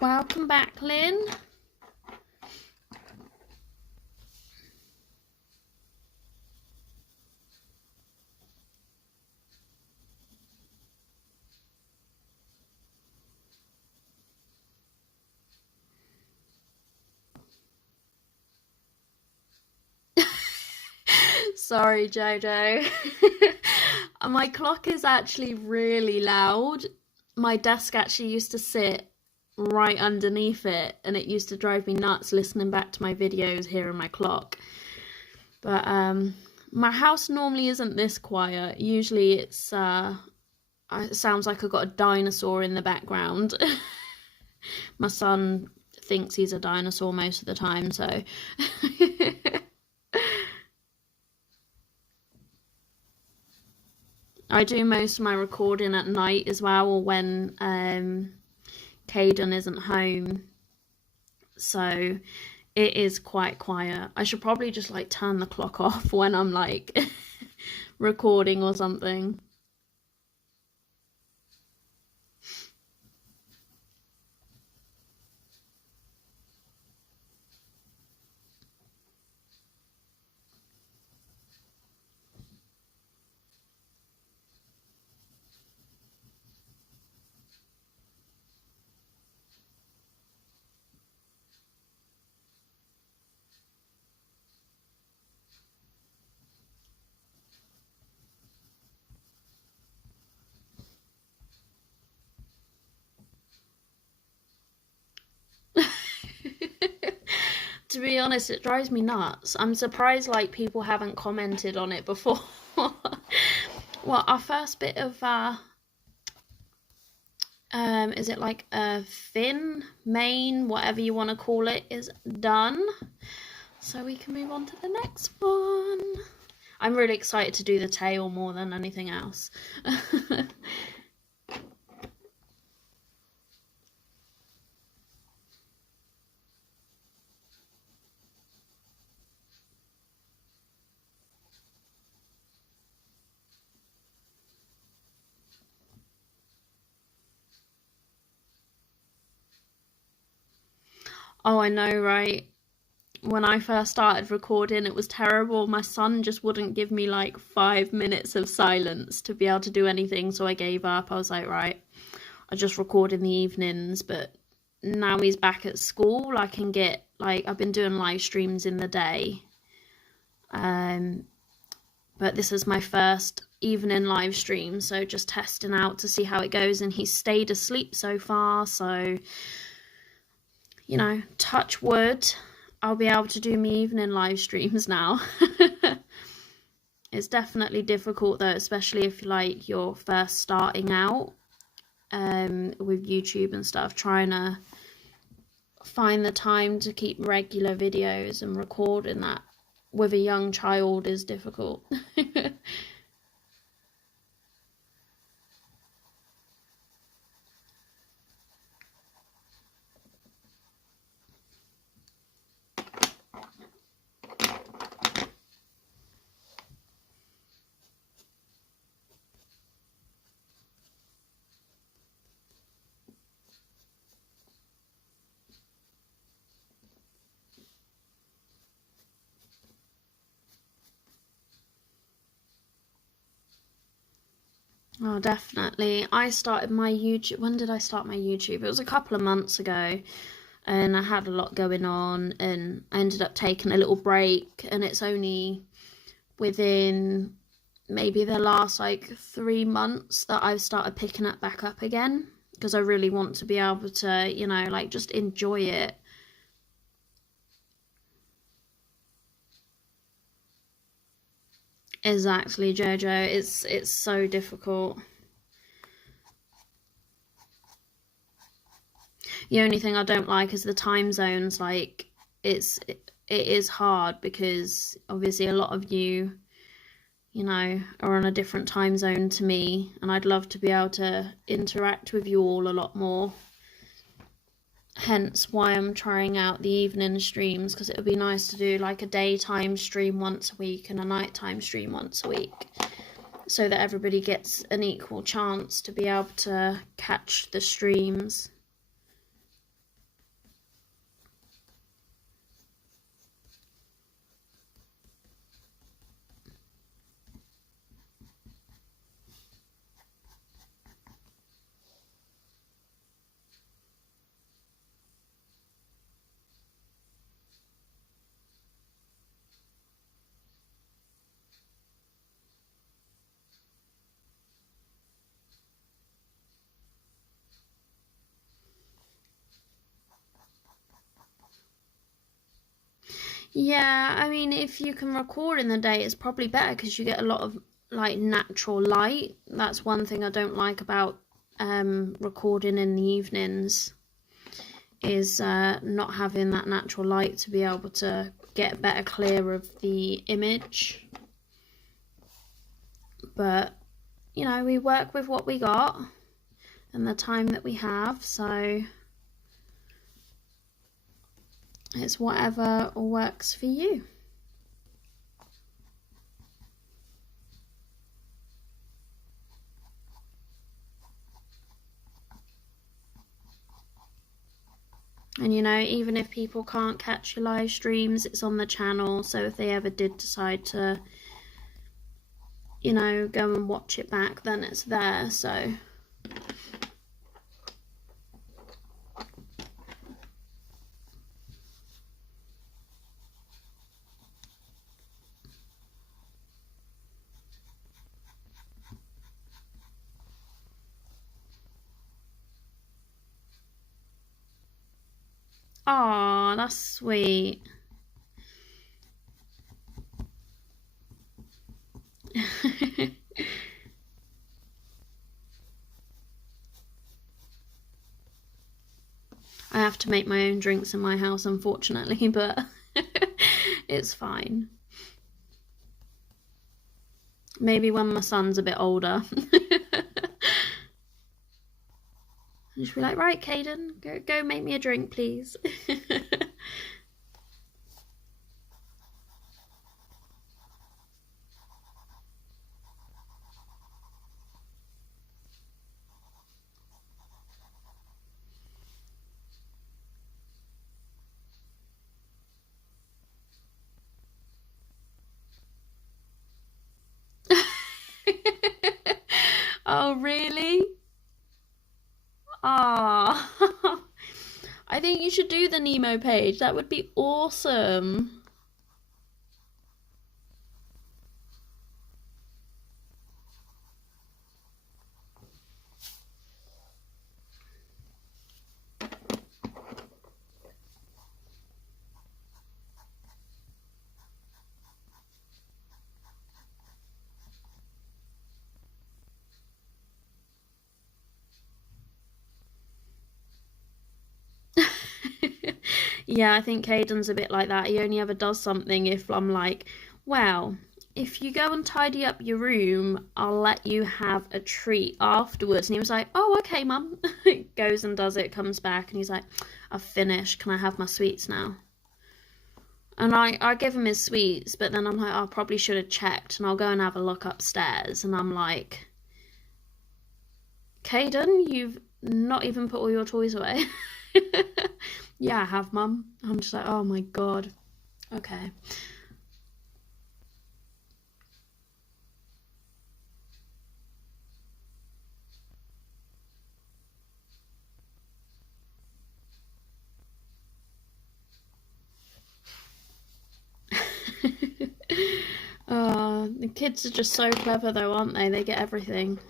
Welcome back, Lynn. Sorry, Jojo. My clock is actually really loud. My desk actually used to sit right underneath it, and it used to drive me nuts listening back to my videos hearing my clock. But my house normally isn't this quiet. Usually it sounds like I've got a dinosaur in the background. My son thinks he's a dinosaur most of the time, so I do most of my recording at night as well, or when Caden isn't home, so it is quite quiet. I should probably just like turn the clock off when I'm like recording or something. To be honest, it drives me nuts. I'm surprised like people haven't commented on it before. Well, our first bit of is it like a fin, main, whatever you want to call it, is done. So we can move on to the next one. I'm really excited to do the tail more than anything else. Oh, I know, right? When I first started recording, it was terrible. My son just wouldn't give me like 5 minutes of silence to be able to do anything, so I gave up. I was like, right, I just record in the evenings, but now he's back at school, I can get, like, I've been doing live streams in the day. But this is my first evening live stream, so just testing out to see how it goes, and he's stayed asleep so far, so, you know, touch wood, I'll be able to do my evening live streams now. It's definitely difficult though, especially if like you're first starting out with YouTube and stuff, trying to find the time to keep regular videos and recording that with a young child is difficult. Oh, definitely. I started my YouTube. When did I start my YouTube? It was a couple of months ago, and I had a lot going on, and I ended up taking a little break, and it's only within maybe the last like 3 months that I've started picking it back up again, because I really want to be able to, you know, like just enjoy it. Exactly, Jojo. It's so difficult. The only thing I don't like is the time zones. Like it is hard because obviously a lot of you, you know, are on a different time zone to me, and I'd love to be able to interact with you all a lot more. Hence why I'm trying out the evening streams, because it would be nice to do like a daytime stream once a week and a nighttime stream once a week, so that everybody gets an equal chance to be able to catch the streams. Yeah, I mean, if you can record in the day, it's probably better because you get a lot of like natural light. That's one thing I don't like about recording in the evenings, is not having that natural light to be able to get better clear of the image. But, you know, we work with what we got and the time that we have, so it's whatever works for you. And, you know, even if people can't catch your live streams, it's on the channel, so if they ever did decide to, you know, go and watch it back, then it's there, so. Aw, that's sweet. I have to make my own drinks in my house, unfortunately, but it's fine. Maybe when my son's a bit older. I should be like, right, Caden, go make me a drink, please. Oh, really? Ah, I think you should do the Nemo page. That would be awesome. Yeah, I think Caden's a bit like that. He only ever does something if I'm like, well, if you go and tidy up your room, I'll let you have a treat afterwards. And he was like, oh, okay, Mum. Goes and does it, comes back, and he's like, I've finished. Can I have my sweets now? And I give him his sweets, but then I'm like, I probably should have checked, and I'll go and have a look upstairs. And I'm like, Caden, you've not even put all your toys away. Yeah, I have, Mum. I'm just like, oh my God. Okay. Oh, the kids are just so clever though, aren't they? They get everything.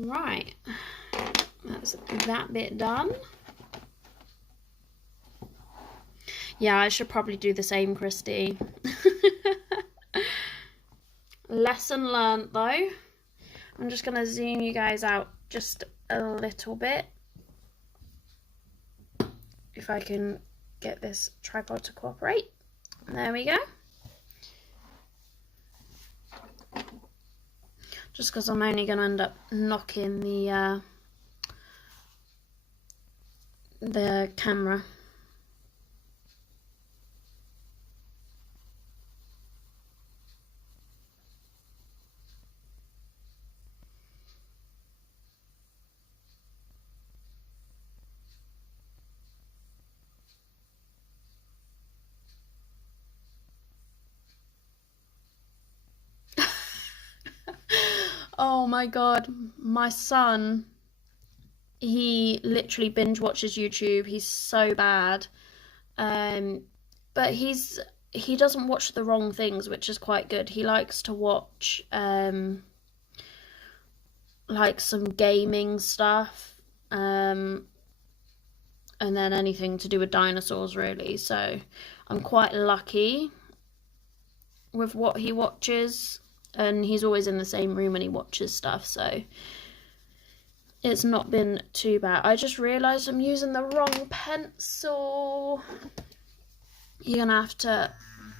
Right, that's that bit done. Yeah, I should probably do the same, Christy. Lesson learnt though. I'm just gonna zoom you guys out just a little bit. If I can get this tripod to cooperate. There we go. Just because I'm only going to end up knocking the camera. Oh my God, my son, he literally binge watches YouTube. He's so bad. But he doesn't watch the wrong things, which is quite good. He likes to watch like some gaming stuff, and then anything to do with dinosaurs really. So I'm quite lucky with what he watches, and he's always in the same room when he watches stuff, so it's not been too bad. I just realised I'm using the wrong pencil. You're gonna have to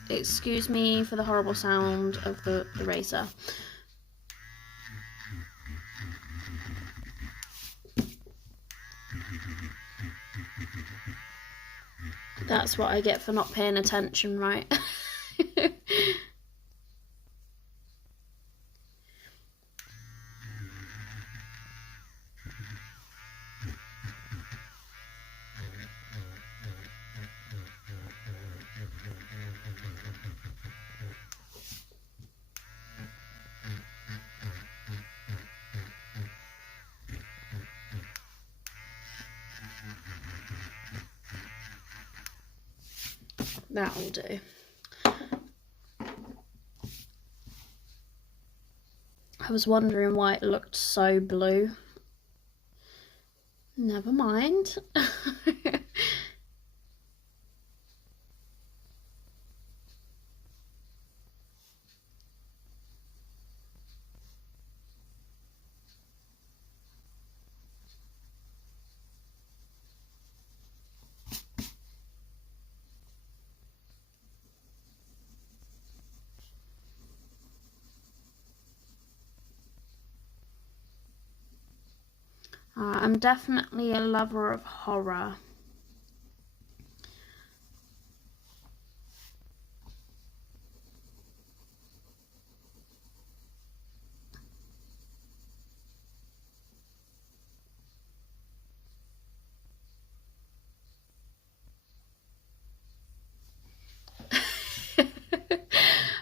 excuse me for the horrible sound of the eraser. That's what I get for not paying attention, right? That'll do. I was wondering why it looked so blue. Never mind. I'm definitely a lover of horror.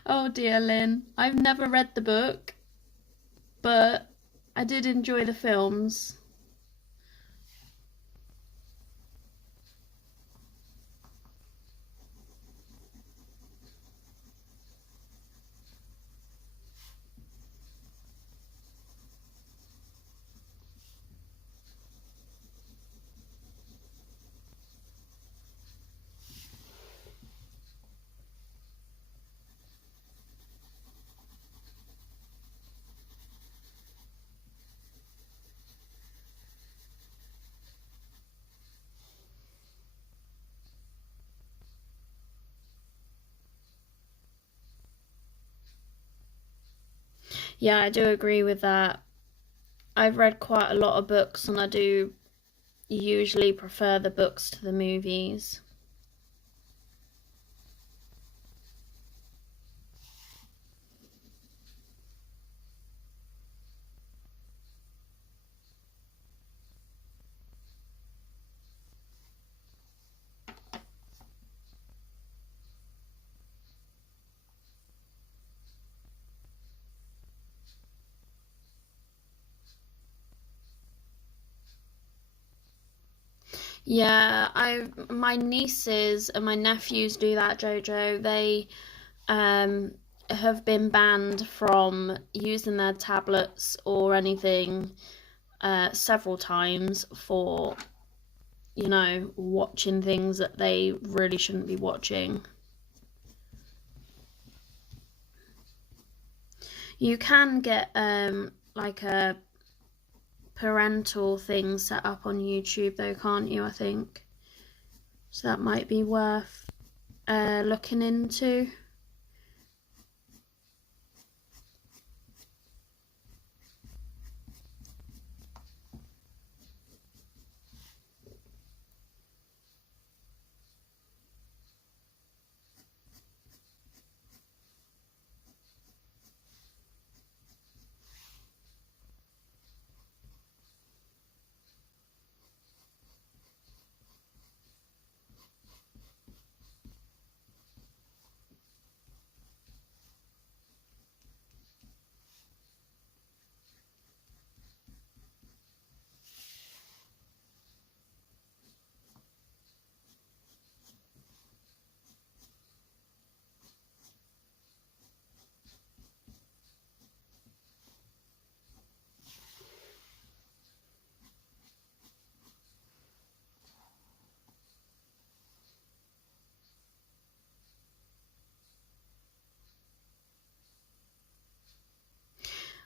Oh dear, Lynn. I've never read the book, but I did enjoy the films. Yeah, I do agree with that. I've read quite a lot of books and I do usually prefer the books to the movies. Yeah, my nieces and my nephews do that, Jojo. They um have been banned from using their tablets or anything several times for, watching things that they really shouldn't be watching. You can get like a parental thing set up on YouTube though, can't you, I think? So that might be worth looking into.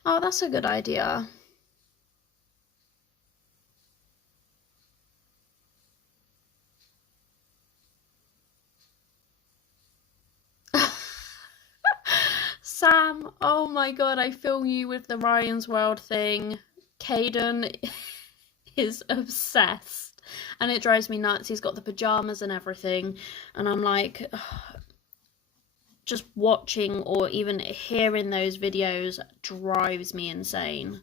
Oh, that's a good idea. Sam, oh my god, I feel you with the Ryan's World thing. Caden is obsessed and it drives me nuts. He's got the pajamas and everything, and I'm like, ugh, just watching or even hearing those videos drives me insane.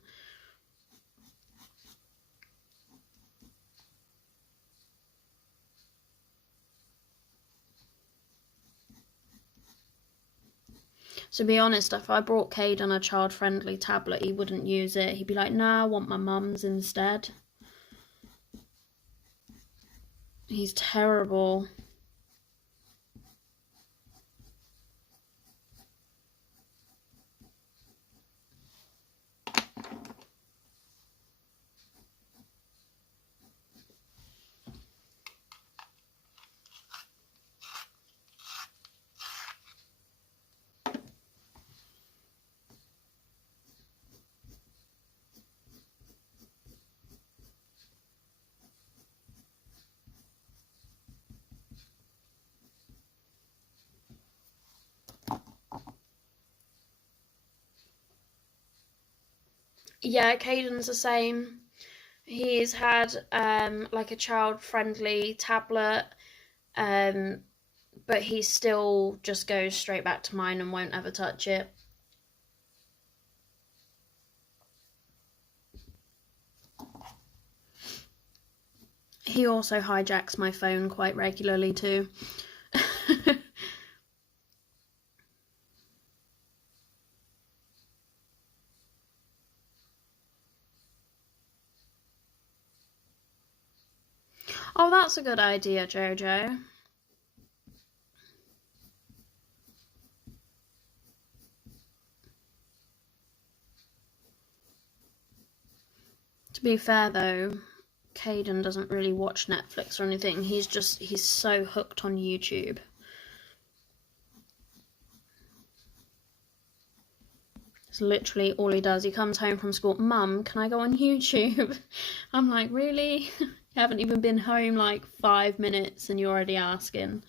To be honest, if I brought Caden a child-friendly tablet, he wouldn't use it. He'd be like, nah, I want my mum's instead. He's terrible. Yeah, Caden's the same. He's had like a child-friendly tablet, um, but he still just goes straight back to mine and won't ever touch it. He also hijacks my phone quite regularly too. Oh, that's a good idea, Jojo. To be fair though, Caden doesn't really watch Netflix or anything. He's so hooked on YouTube. It's literally all he does. He comes home from school, Mum, can I go on YouTube? I'm like, really? You haven't even been home like 5 minutes and you're already asking.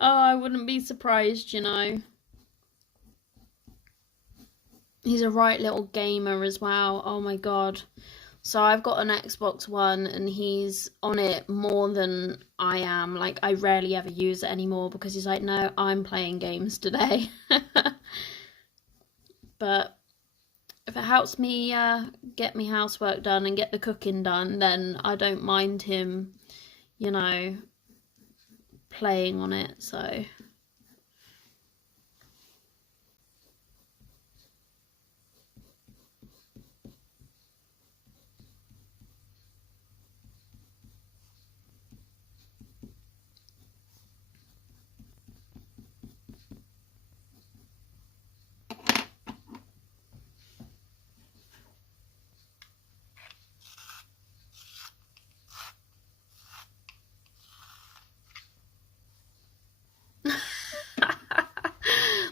Oh, I wouldn't be surprised, you know. He's a right little gamer as well. Oh my god. So I've got an Xbox One and he's on it more than I am. Like, I rarely ever use it anymore because he's like, no, I'm playing games today. But if it helps me get my housework done and get the cooking done, then I don't mind him, you know, playing on it. So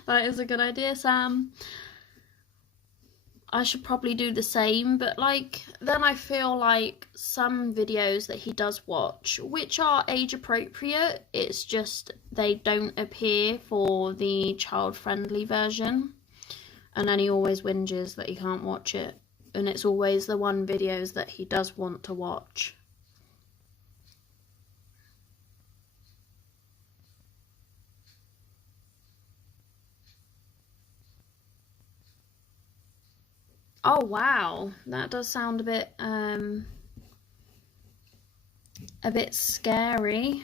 that is a good idea, Sam. I should probably do the same, but like then I feel like some videos that he does watch, which are age appropriate, it's just they don't appear for the child friendly version, and then he always whinges that he can't watch it, and it's always the one videos that he does want to watch. Oh wow, that does sound a bit scary.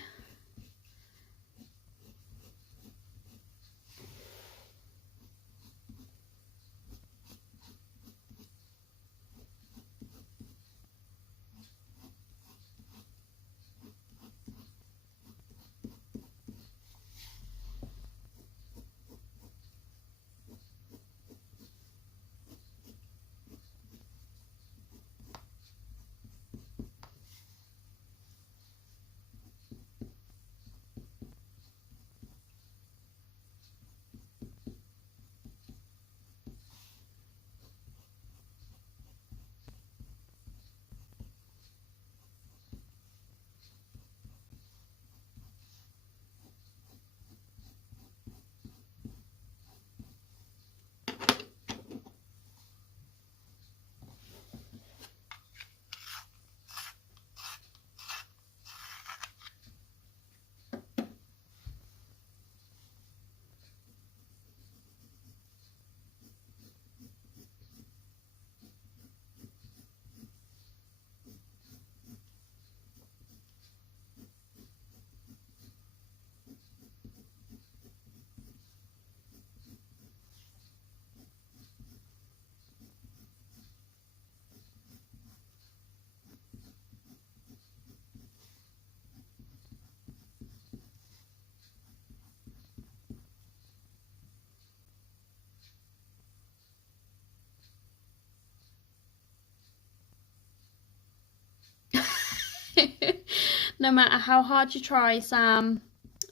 No matter how hard you try, Sam,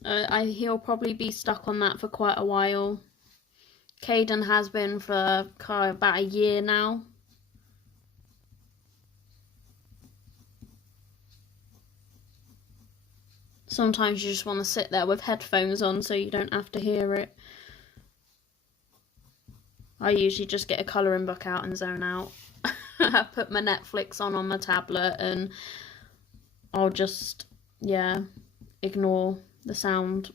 he'll probably be stuck on that for quite a while. Caden has been for about a year now. Sometimes you just want to sit there with headphones on so you don't have to hear it. I usually just get a colouring book out and zone out. I put my Netflix on my tablet and I'll just, yeah, ignore the sound.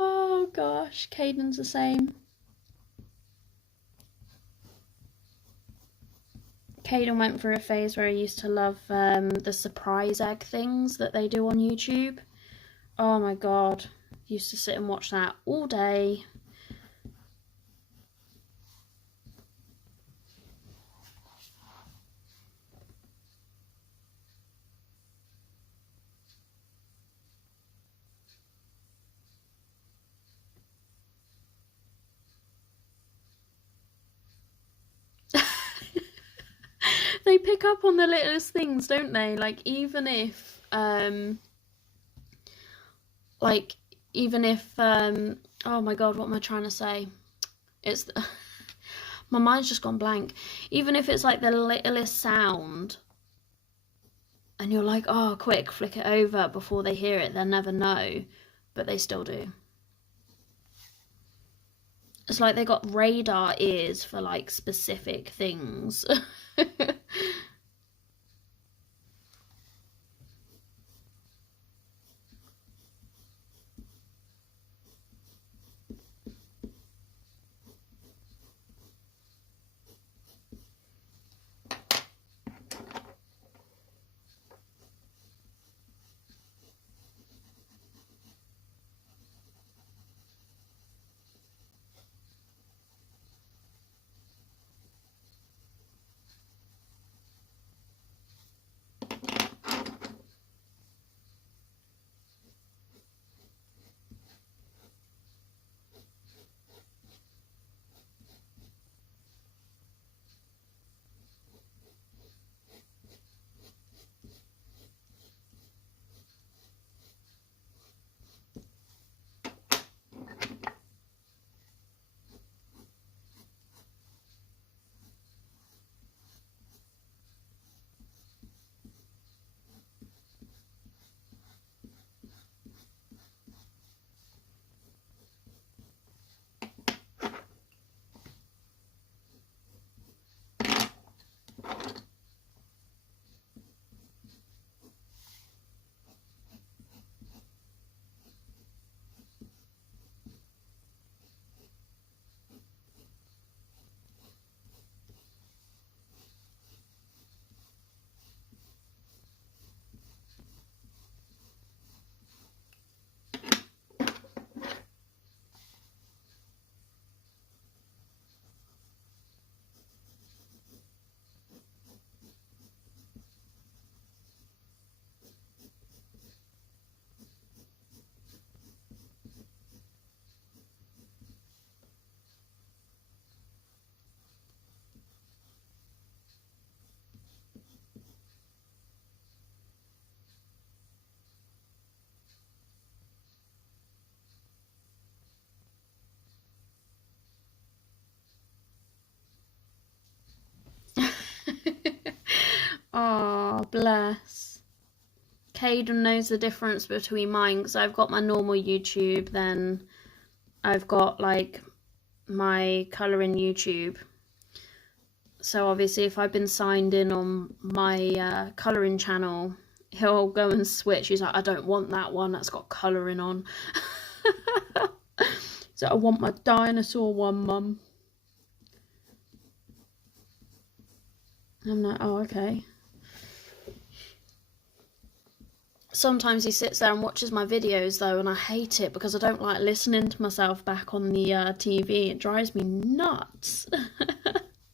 Oh gosh, Caden's the same. Caden went through a phase where he used to love the surprise egg things that they do on YouTube. Oh my god, used to sit and watch that all day. They pick up on the littlest things, don't they? Like even if oh my god, what am I trying to say? It's my mind's just gone blank. Even if it's like the littlest sound and you're like, oh, quick, flick it over before they hear it, they'll never know, but they still do. It's like they got radar ears for like specific things. Oh, bless. Caden knows the difference between mine because I've got my normal YouTube, then I've got like my colouring YouTube. So obviously if I've been signed in on my colouring channel, he'll go and switch. He's like, I don't want that one, that's got colouring on. So I want my dinosaur one, Mum. I'm like, oh, okay. Sometimes he sits there and watches my videos though, and I hate it because I don't like listening to myself back on the TV. It drives me nuts.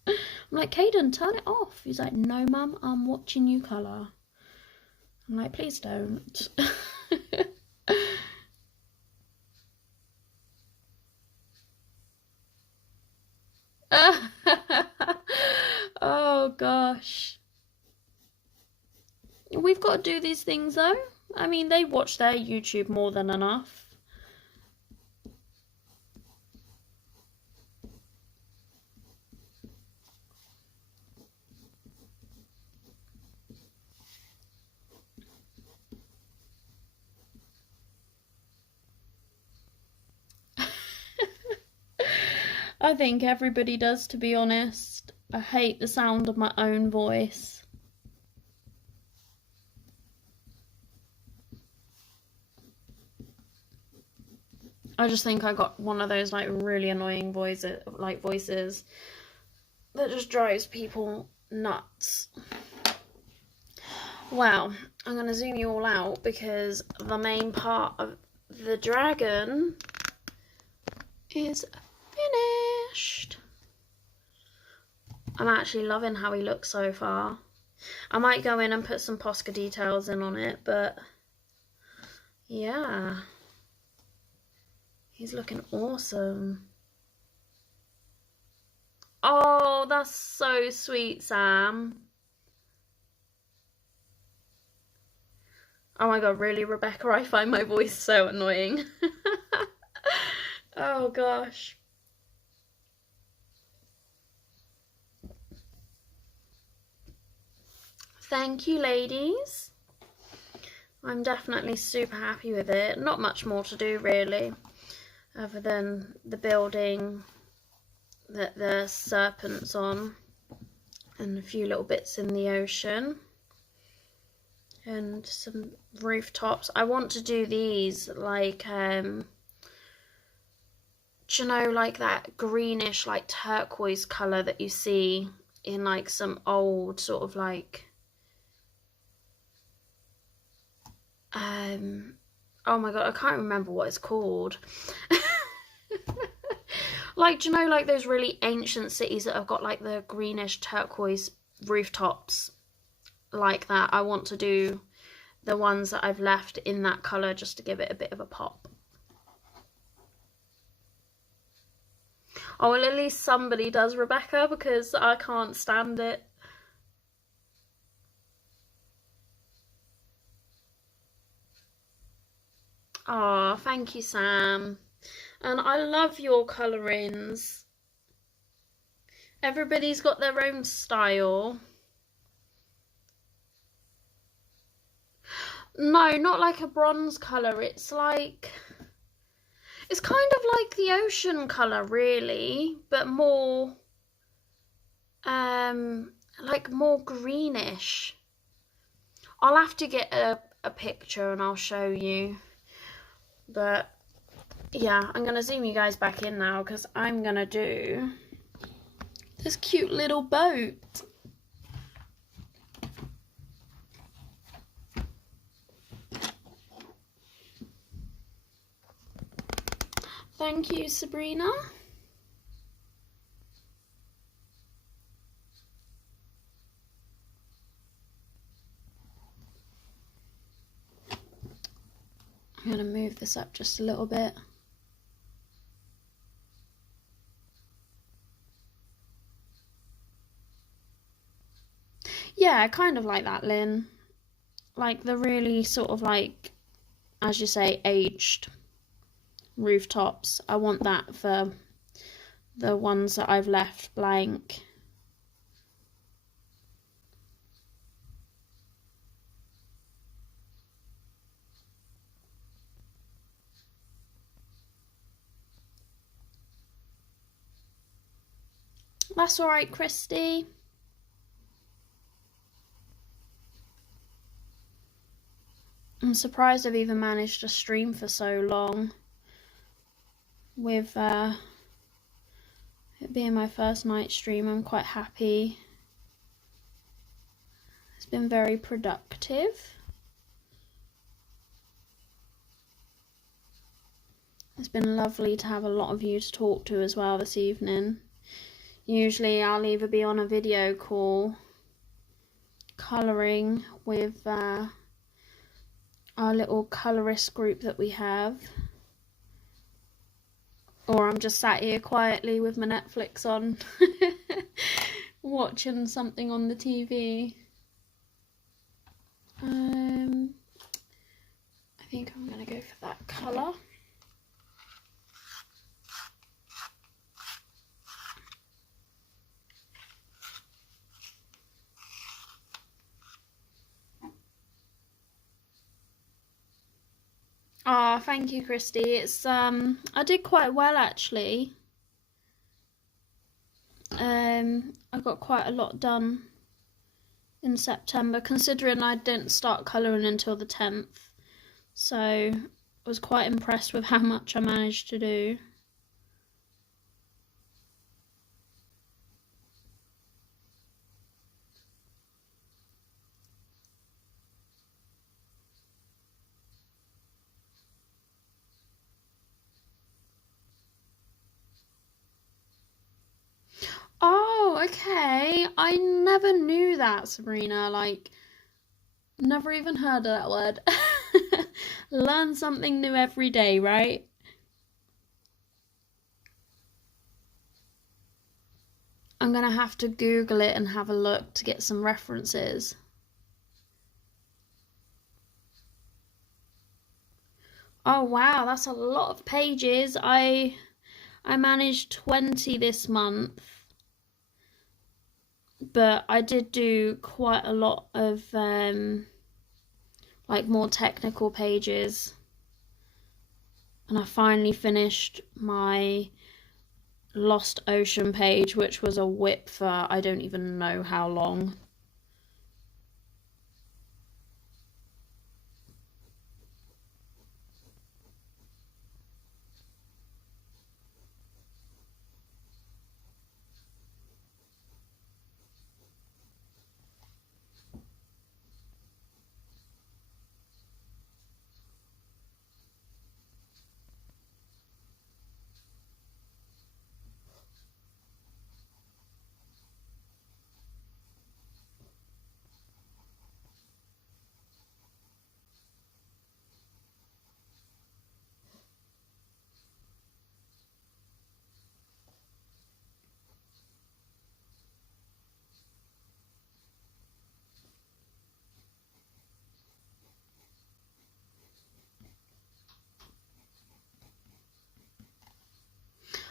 I'm like, Caden, turn it off. He's like, no, Mum, I'm watching you colour. I'm like, please don't. Oh gosh. We've got to do these things though. I mean, they watch their YouTube more than enough. I think everybody does, to be honest. I hate the sound of my own voice. I just think I got one of those like really annoying voices that just drives people nuts. Well, I'm going to zoom you all out because the main part of the dragon is finished. I'm actually loving how he looks so far. I might go in and put some Posca details in on it, but yeah. He's looking awesome. Oh, that's so sweet, Sam. Oh my god, really, Rebecca? I find my voice so annoying. Oh gosh. Thank you, ladies. I'm definitely super happy with it. Not much more to do, really, other than the building that the serpent's on and a few little bits in the ocean and some rooftops. I want to do these like do you know, like that greenish like turquoise colour that you see in like some old sort of like oh my god, I can't remember what it's called. Like, do you know, like those really ancient cities that have got like the greenish turquoise rooftops like that? I want to do the ones that I've left in that colour just to give it a bit of a pop. Oh, well, at least somebody does, Rebecca, because I can't stand it. Oh, thank you, Sam. And I love your colourings. Everybody's got their own style. No, not like a bronze colour. It's like... It's kind of like the ocean colour, really, but more... like more greenish. I'll have to get a picture and I'll show you. But... yeah, I'm going to zoom you guys back in now because I'm going to do this cute little boat. Thank you, Sabrina. I'm going to move this up just a little bit. Yeah, kind of like that, Lynn. Like the really sort of like, as you say, aged rooftops. I want that for the ones that I've left blank. That's all right, Christy. I'm surprised I've even managed to stream for so long with it being my first night stream. I'm quite happy. It's been very productive. It's been lovely to have a lot of you to talk to as well this evening. Usually I'll either be on a video call colouring with our little colourist group that we have, or I'm just sat here quietly with my Netflix on watching something on the TV. I think I'm going to go for that colour. Oh, thank you, Christy. It's I did quite well actually. I got quite a lot done in September, considering I didn't start colouring until the 10th. So I was quite impressed with how much I managed to do. Oh, okay. I never knew that, Sabrina. Like, never even heard of that word. Learn something new every day, right? I'm gonna have to Google it and have a look to get some references. Oh wow, that's a lot of pages. I managed 20 this month, but I did do quite a lot of like more technical pages, and I finally finished my Lost Ocean page, which was a whip for I don't even know how long.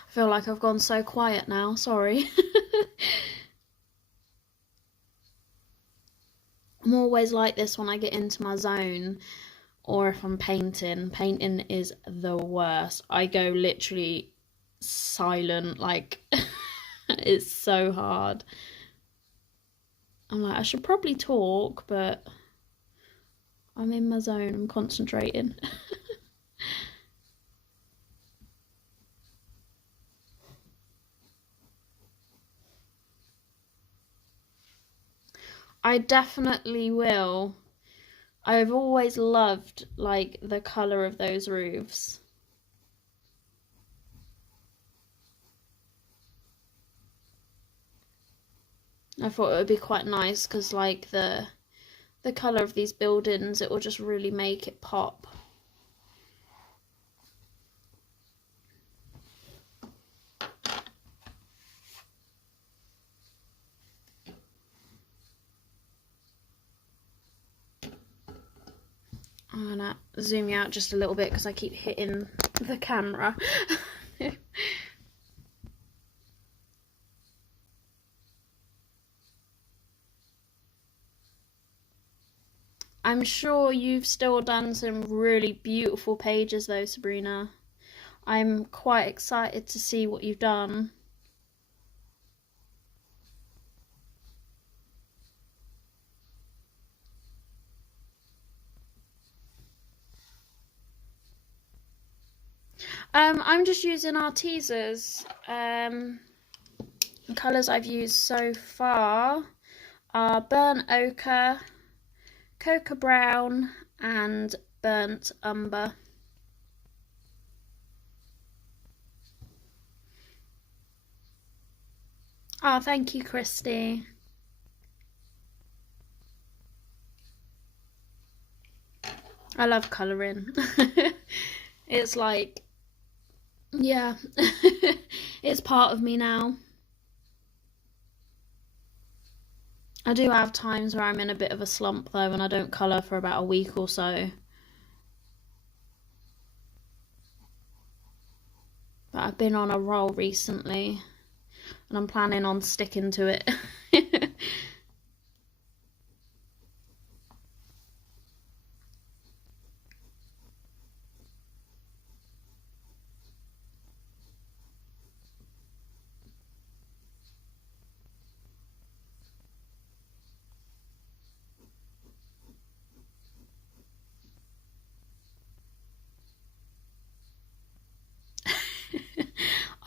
I feel like I've gone so quiet now, sorry. I'm always like this when I get into my zone, or if I'm painting. Painting is the worst. I go literally silent, like it's so hard. I'm like, I should probably talk, but I'm in my zone, I'm concentrating. I definitely will. I've always loved like the colour of those roofs. I thought it would be quite nice because like the colour of these buildings, it will just really make it pop. I'm gonna zoom you out just a little bit because I keep hitting the camera. I'm sure you've still done some really beautiful pages though, Sabrina. I'm quite excited to see what you've done. I'm just using Arteza's. The colours I've used so far are Burnt Ochre, Cocoa Brown and Burnt Umber. Oh, thank you, Christy. I love colouring. It's like, yeah, it's part of me now. I do have times where I'm in a bit of a slump though, and I don't colour for about a week or so. But I've been on a roll recently, and I'm planning on sticking to it.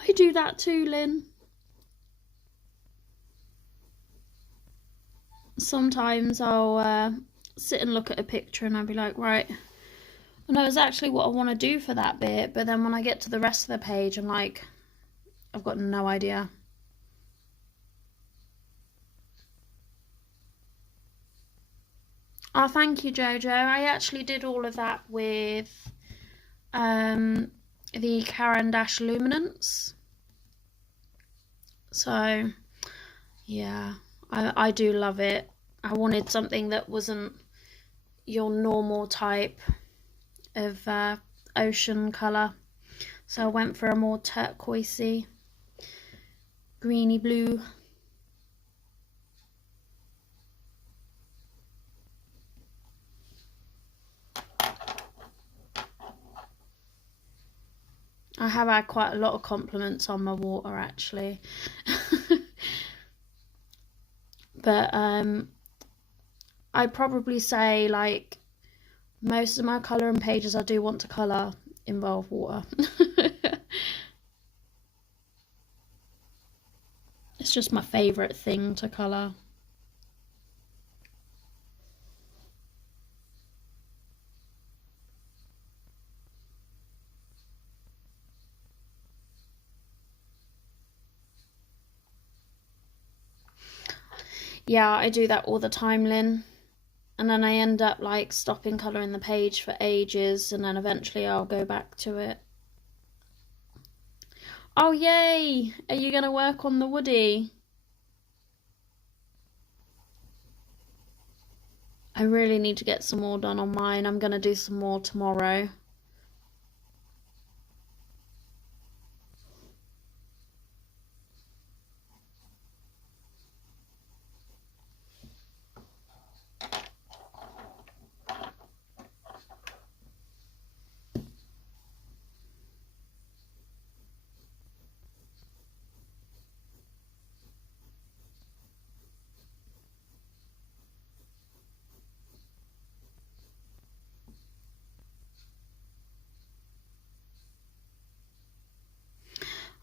I do that too, Lynn. Sometimes I'll sit and look at a picture and I'll be like, right, I know exactly what I want to do for that bit, but then when I get to the rest of the page, I'm like, I've got no idea. Oh, thank you, Jojo. I actually did all of that with the Caran d'Ache Luminance. So, yeah, I do love it. I wanted something that wasn't your normal type of ocean colour. So I went for a more turquoisey, greeny blue. I have had quite a lot of compliments on my water actually. But I'd probably say like most of my colouring pages I do want to colour involve water. It's just my favourite thing to colour. Yeah, I do that all the time, Lynn. And then I end up like stopping colouring the page for ages, and then eventually I'll go back to it. Oh, yay! Are you going to work on the Woody? I really need to get some more done on mine. I'm going to do some more tomorrow.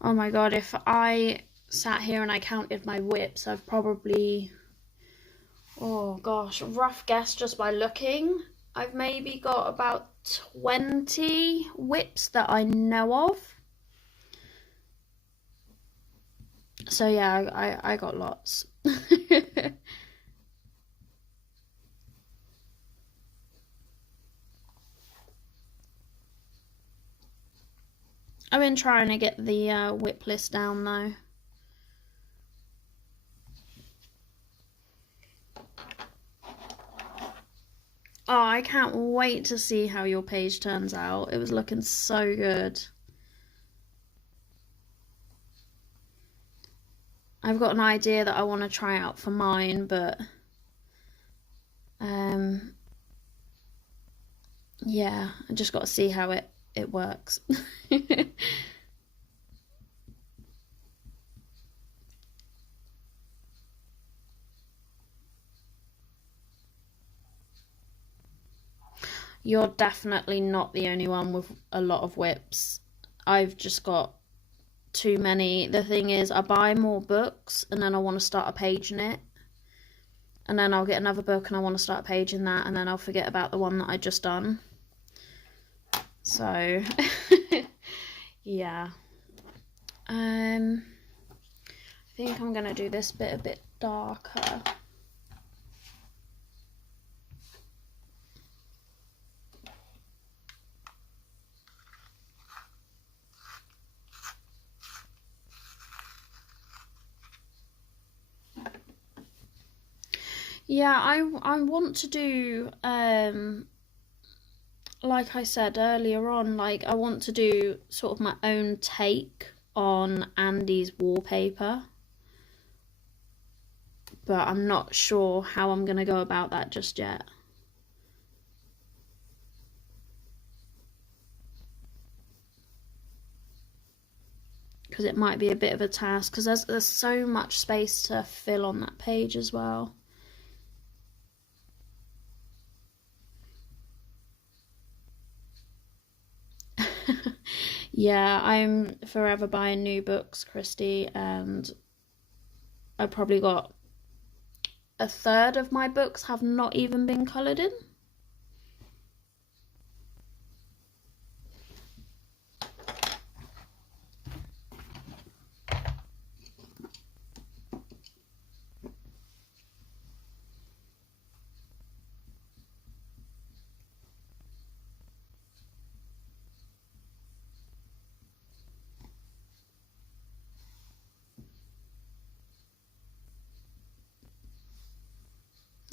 Oh my god, if I sat here and I counted my whips, I've probably, oh gosh, rough guess just by looking, I've maybe got about 20 whips that I know of. So yeah, I got lots. I've been trying to get the whip list down though. Oh, I can't wait to see how your page turns out. It was looking so good. I've got an idea that I want to try out for mine, but yeah, I just got to see how it works. You're definitely not the only one with a lot of whips. I've just got too many. The thing is, I buy more books and then I want to start a page in it. And then I'll get another book and I want to start a page in that, and then I'll forget about the one that I just done. So, yeah. I think I'm going to do this bit a bit darker. Yeah, I want to do, like I said earlier on, like I want to do sort of my own take on Andy's wallpaper. But I'm not sure how I'm going to go about that just yet. Because it might be a bit of a task, because there's so much space to fill on that page as well. Yeah, I'm forever buying new books, Christy, and I've probably got a third of my books have not even been coloured in.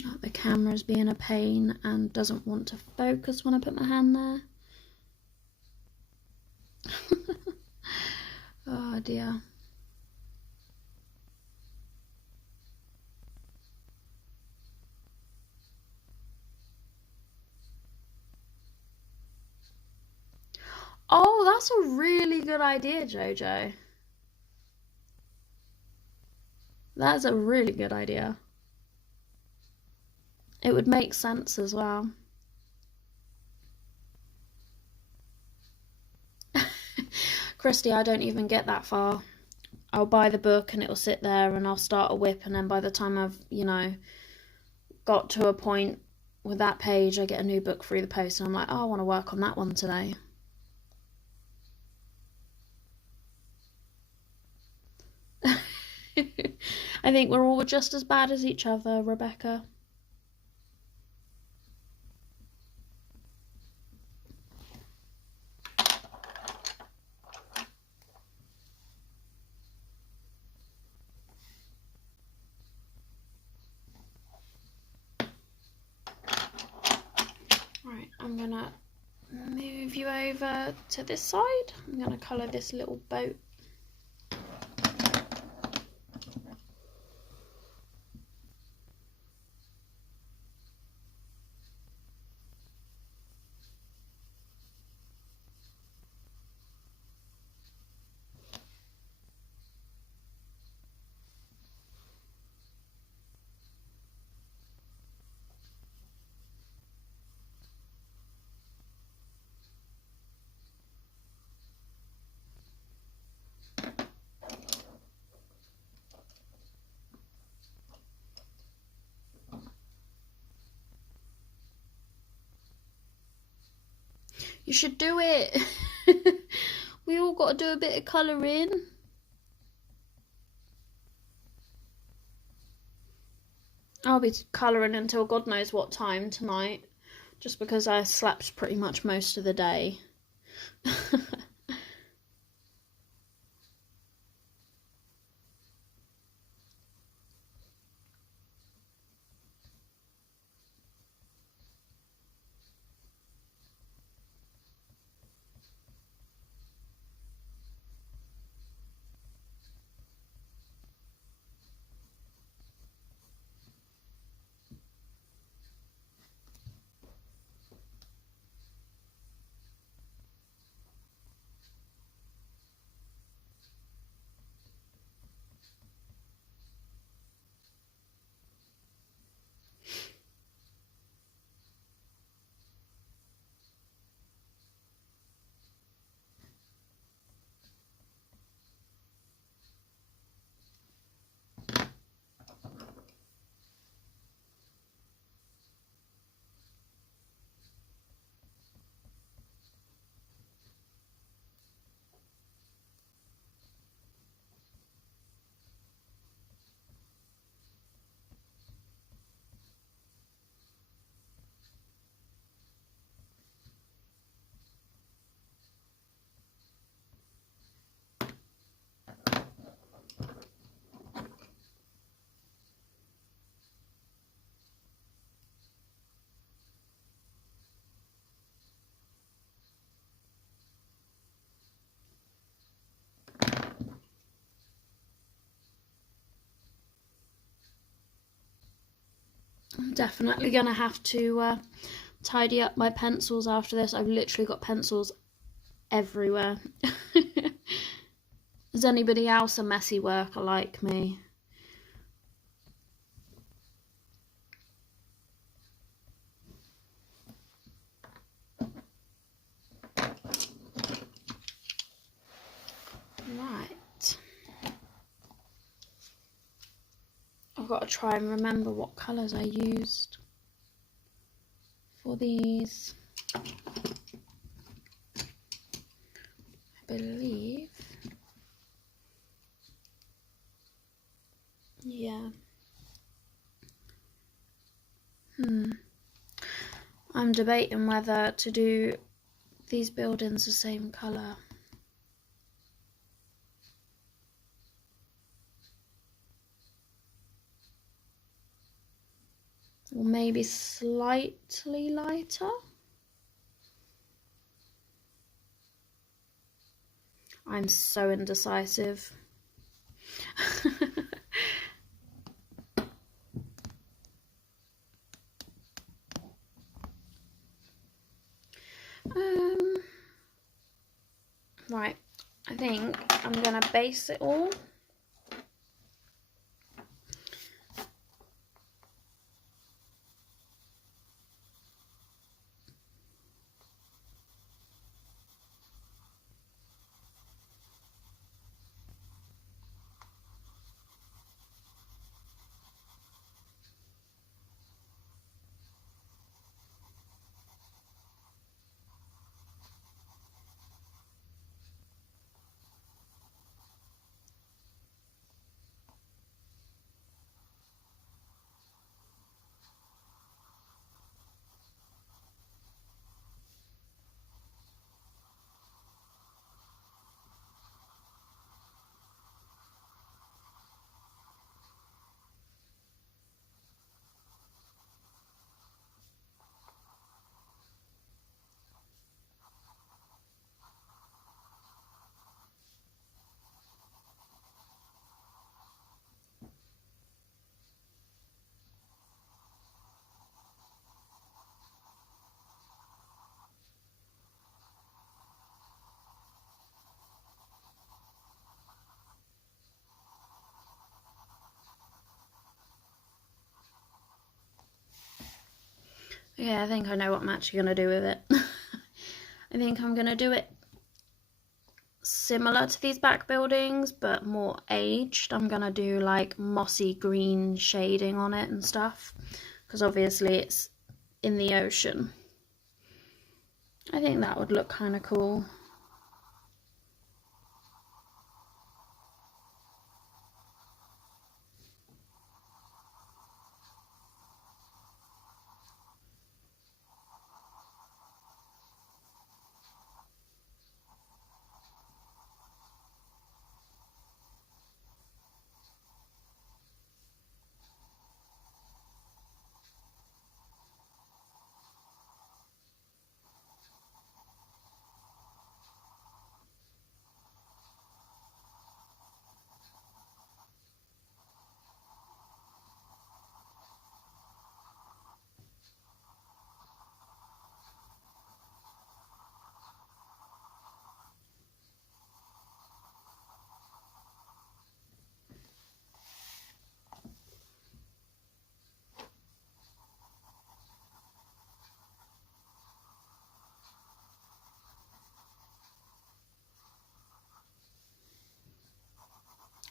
Oh, the camera's being a pain and doesn't want to focus when I put my hand there. Oh dear. Oh, that's a really good idea, Jojo. That's a really good idea. It would make sense as well. Christy, I don't even get that far. I'll buy the book and it'll sit there and I'll start a whip, and then by the time I've, got to a point with that page, I get a new book through the post and I'm like, oh, I want to work on that one today. I think we're all just as bad as each other, Rebecca. Right, I'm gonna move you over to this side. I'm gonna colour this little boat. You should do it. We all got to do a bit of colouring. I'll be colouring until God knows what time tonight, just because I slept pretty much most of the day. I'm definitely going to have to tidy up my pencils after this. I've literally got pencils everywhere. Is anybody else a messy worker like me? Right. I've got to try and remember what colours I used for these. I believe. Yeah. I'm debating whether to do these buildings the same colour. Or maybe slightly lighter. I'm so indecisive. Right, I think I'm gonna base it all. Yeah, I think I know what I'm actually going to do with it. I think I'm going to do it similar to these back buildings, but more aged. I'm going to do like mossy green shading on it and stuff, because obviously it's in the ocean. I think that would look kind of cool.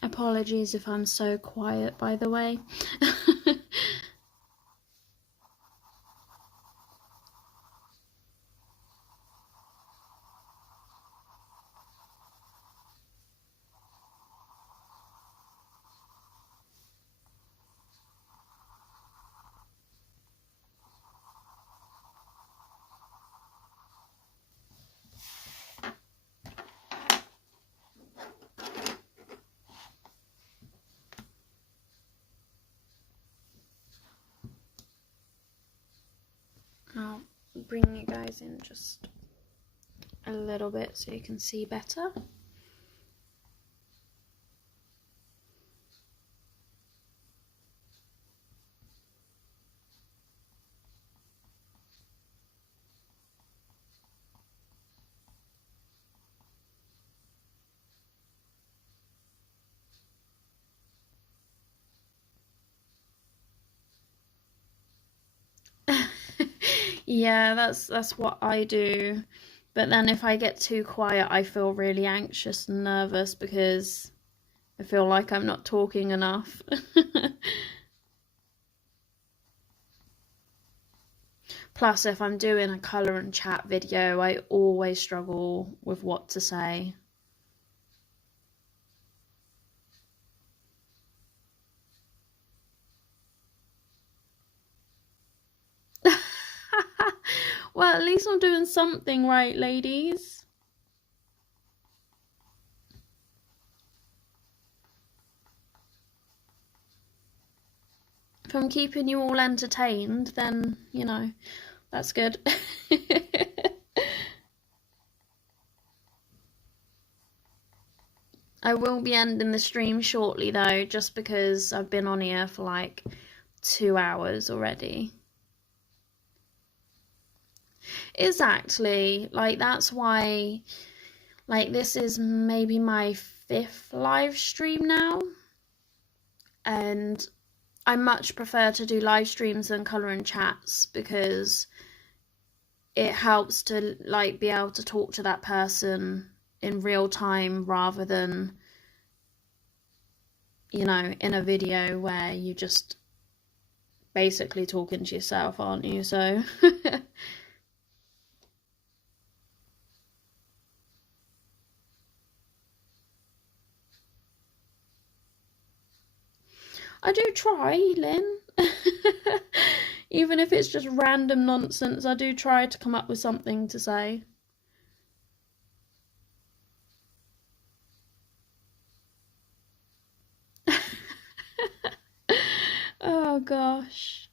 Apologies if I'm so quiet, by the way. I'll bring you guys in just a little bit so you can see better. Yeah, that's what I do. But then if I get too quiet, I feel really anxious and nervous because I feel like I'm not talking enough. Plus, if I'm doing a colour and chat video, I always struggle with what to say. Well, at least I'm doing something right, ladies. If I'm keeping you all entertained, then, you know, that's good. I will be ending the stream shortly though, just because I've been on here for like 2 hours already. Exactly, like that's why, like this is maybe my 5th live stream now, and I much prefer to do live streams than colour and chats because it helps to like be able to talk to that person in real time rather than, you know, in a video where you just basically talking to yourself, aren't you? So I do try, Lynn. Even if it's just random nonsense, I do try to come up with something to say. Oh gosh.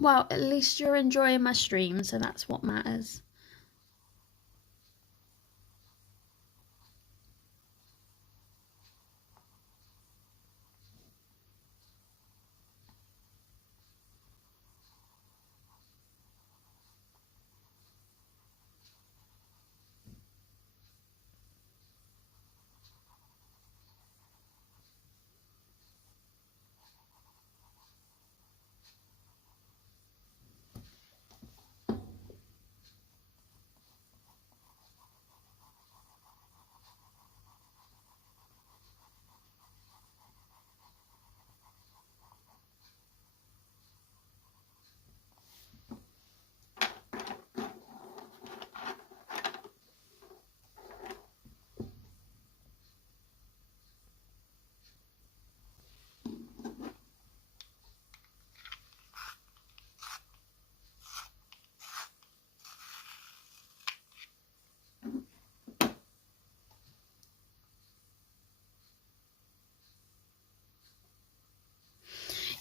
Well, at least you're enjoying my stream, so that's what matters.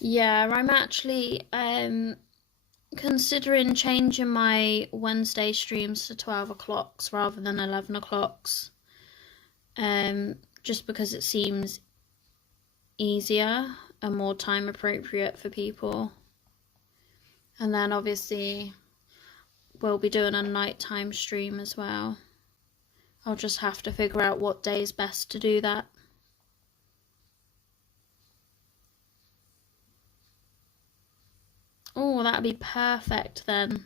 Yeah, I'm actually considering changing my Wednesday streams to 12 o'clocks rather than 11 o'clocks. Just because it seems easier and more time appropriate for people. And then obviously we'll be doing a nighttime stream as well. I'll just have to figure out what day is best to do that. Oh, that'd be perfect then.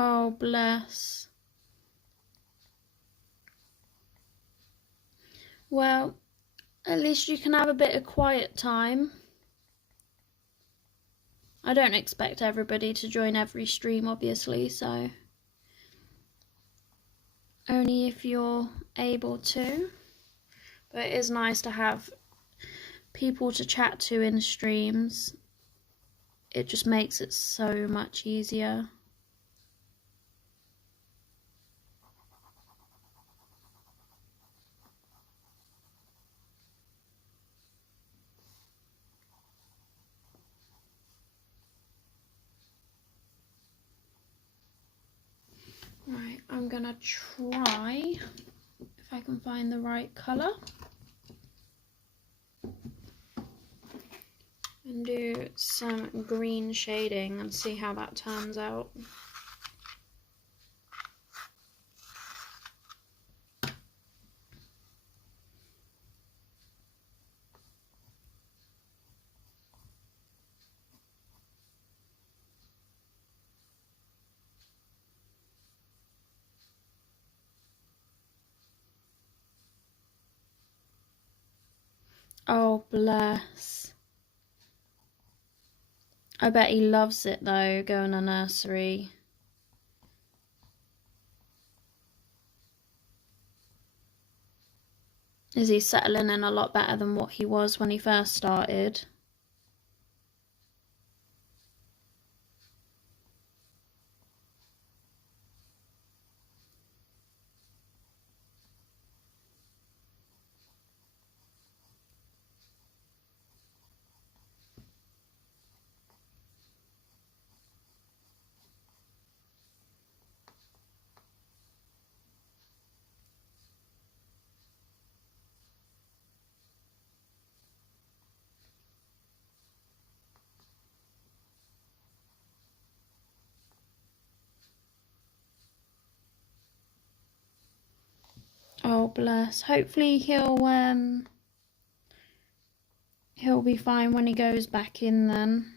Oh, bless. Well, at least you can have a bit of quiet time. I don't expect everybody to join every stream, obviously, so only if you're able to. But it is nice to have people to chat to in streams. It just makes it so much easier. Right, I'm gonna try if I can find the right colour and do some green shading and see how that turns out. Oh, bless. I bet he loves it though, going to nursery. Is he settling in a lot better than what he was when he first started? Oh, bless. Hopefully he'll be fine when he goes back in then.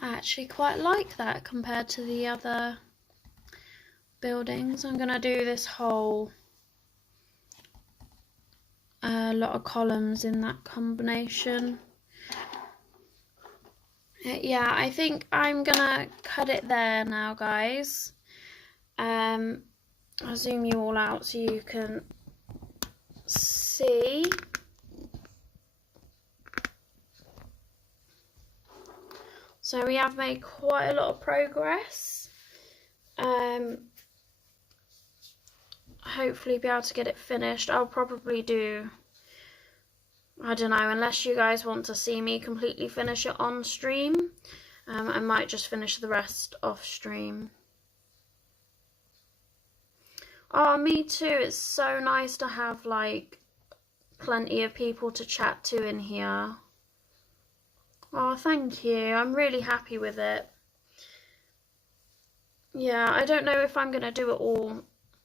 I actually quite like that compared to the other buildings. I'm going to do this whole lot of columns in that combination. Yeah, I think I'm going to cut it there now, guys. I'll zoom you all out so you can see. So we have made quite a lot of progress. Hopefully be able to get it finished. I'll probably do, I don't know, unless you guys want to see me completely finish it on stream, I might just finish the rest off stream. Oh, me too. It's so nice to have like plenty of people to chat to in here. Oh, thank you. I'm really happy with it. Yeah, I don't know if I'm going to do it all,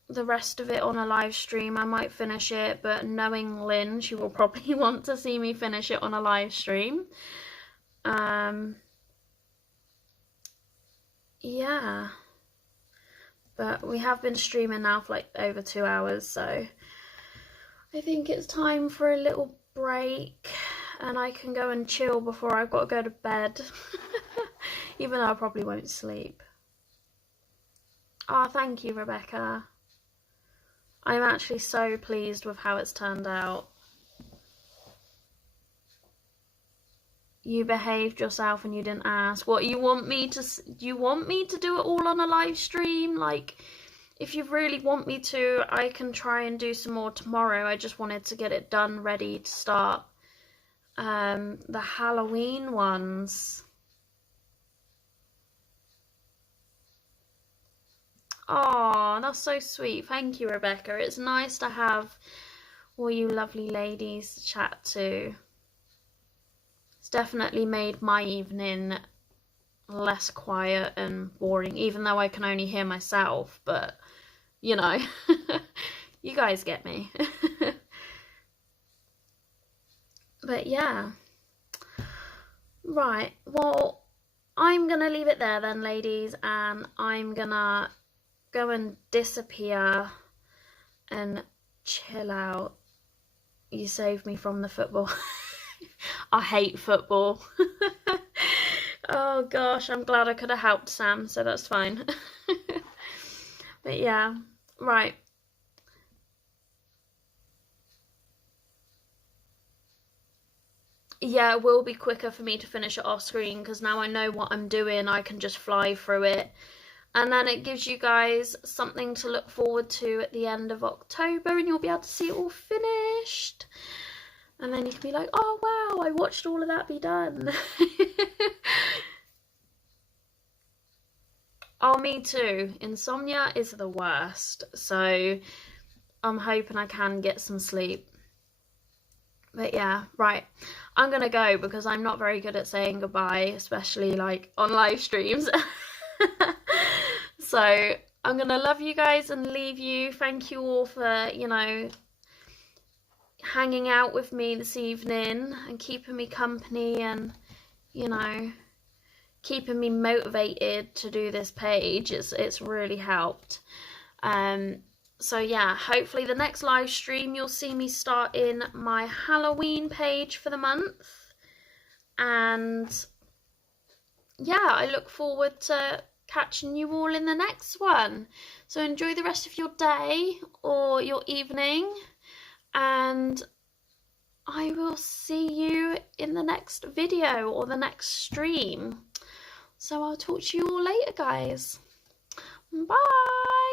the rest of it on a live stream. I might finish it, but knowing Lynn, she will probably want to see me finish it on a live stream. Yeah. But we have been streaming now for like over 2 hours, so I think it's time for a little break and I can go and chill before I've got to go to bed. Even though I probably won't sleep. Oh, thank you, Rebecca. I'm actually so pleased with how it's turned out. You behaved yourself and you didn't ask. What, you want me to do it all on a live stream? Like, if you really want me to, I can try and do some more tomorrow. I just wanted to get it done, ready to start the Halloween ones. Oh, that's so sweet. Thank you, Rebecca. It's nice to have all you lovely ladies to chat to. It's definitely made my evening less quiet and boring, even though I can only hear myself, but you know, you guys get me. But yeah, right, well, I'm gonna leave it there then, ladies, and I'm gonna go and disappear and chill out. You saved me from the football. I hate football. Oh gosh, I'm glad I could have helped Sam, so that's fine. But yeah, right. Yeah, it will be quicker for me to finish it off screen because now I know what I'm doing. I can just fly through it. And then it gives you guys something to look forward to at the end of October, and you'll be able to see it all finished. And then you can be like, oh wow, I watched all of that be done. Oh, me too. Insomnia is the worst. So I'm hoping I can get some sleep. But yeah, right. I'm gonna go because I'm not very good at saying goodbye, especially like on live streams. So I'm gonna love you guys and leave you. Thank you all for, you know, hanging out with me this evening and keeping me company and, you know, keeping me motivated to do this page. It's really helped. So yeah, hopefully the next live stream you'll see me starting my Halloween page for the month. And yeah, I look forward to catching you all in the next one. So enjoy the rest of your day or your evening, and I will see you in the next video or the next stream. So I'll talk to you all later, guys. Bye!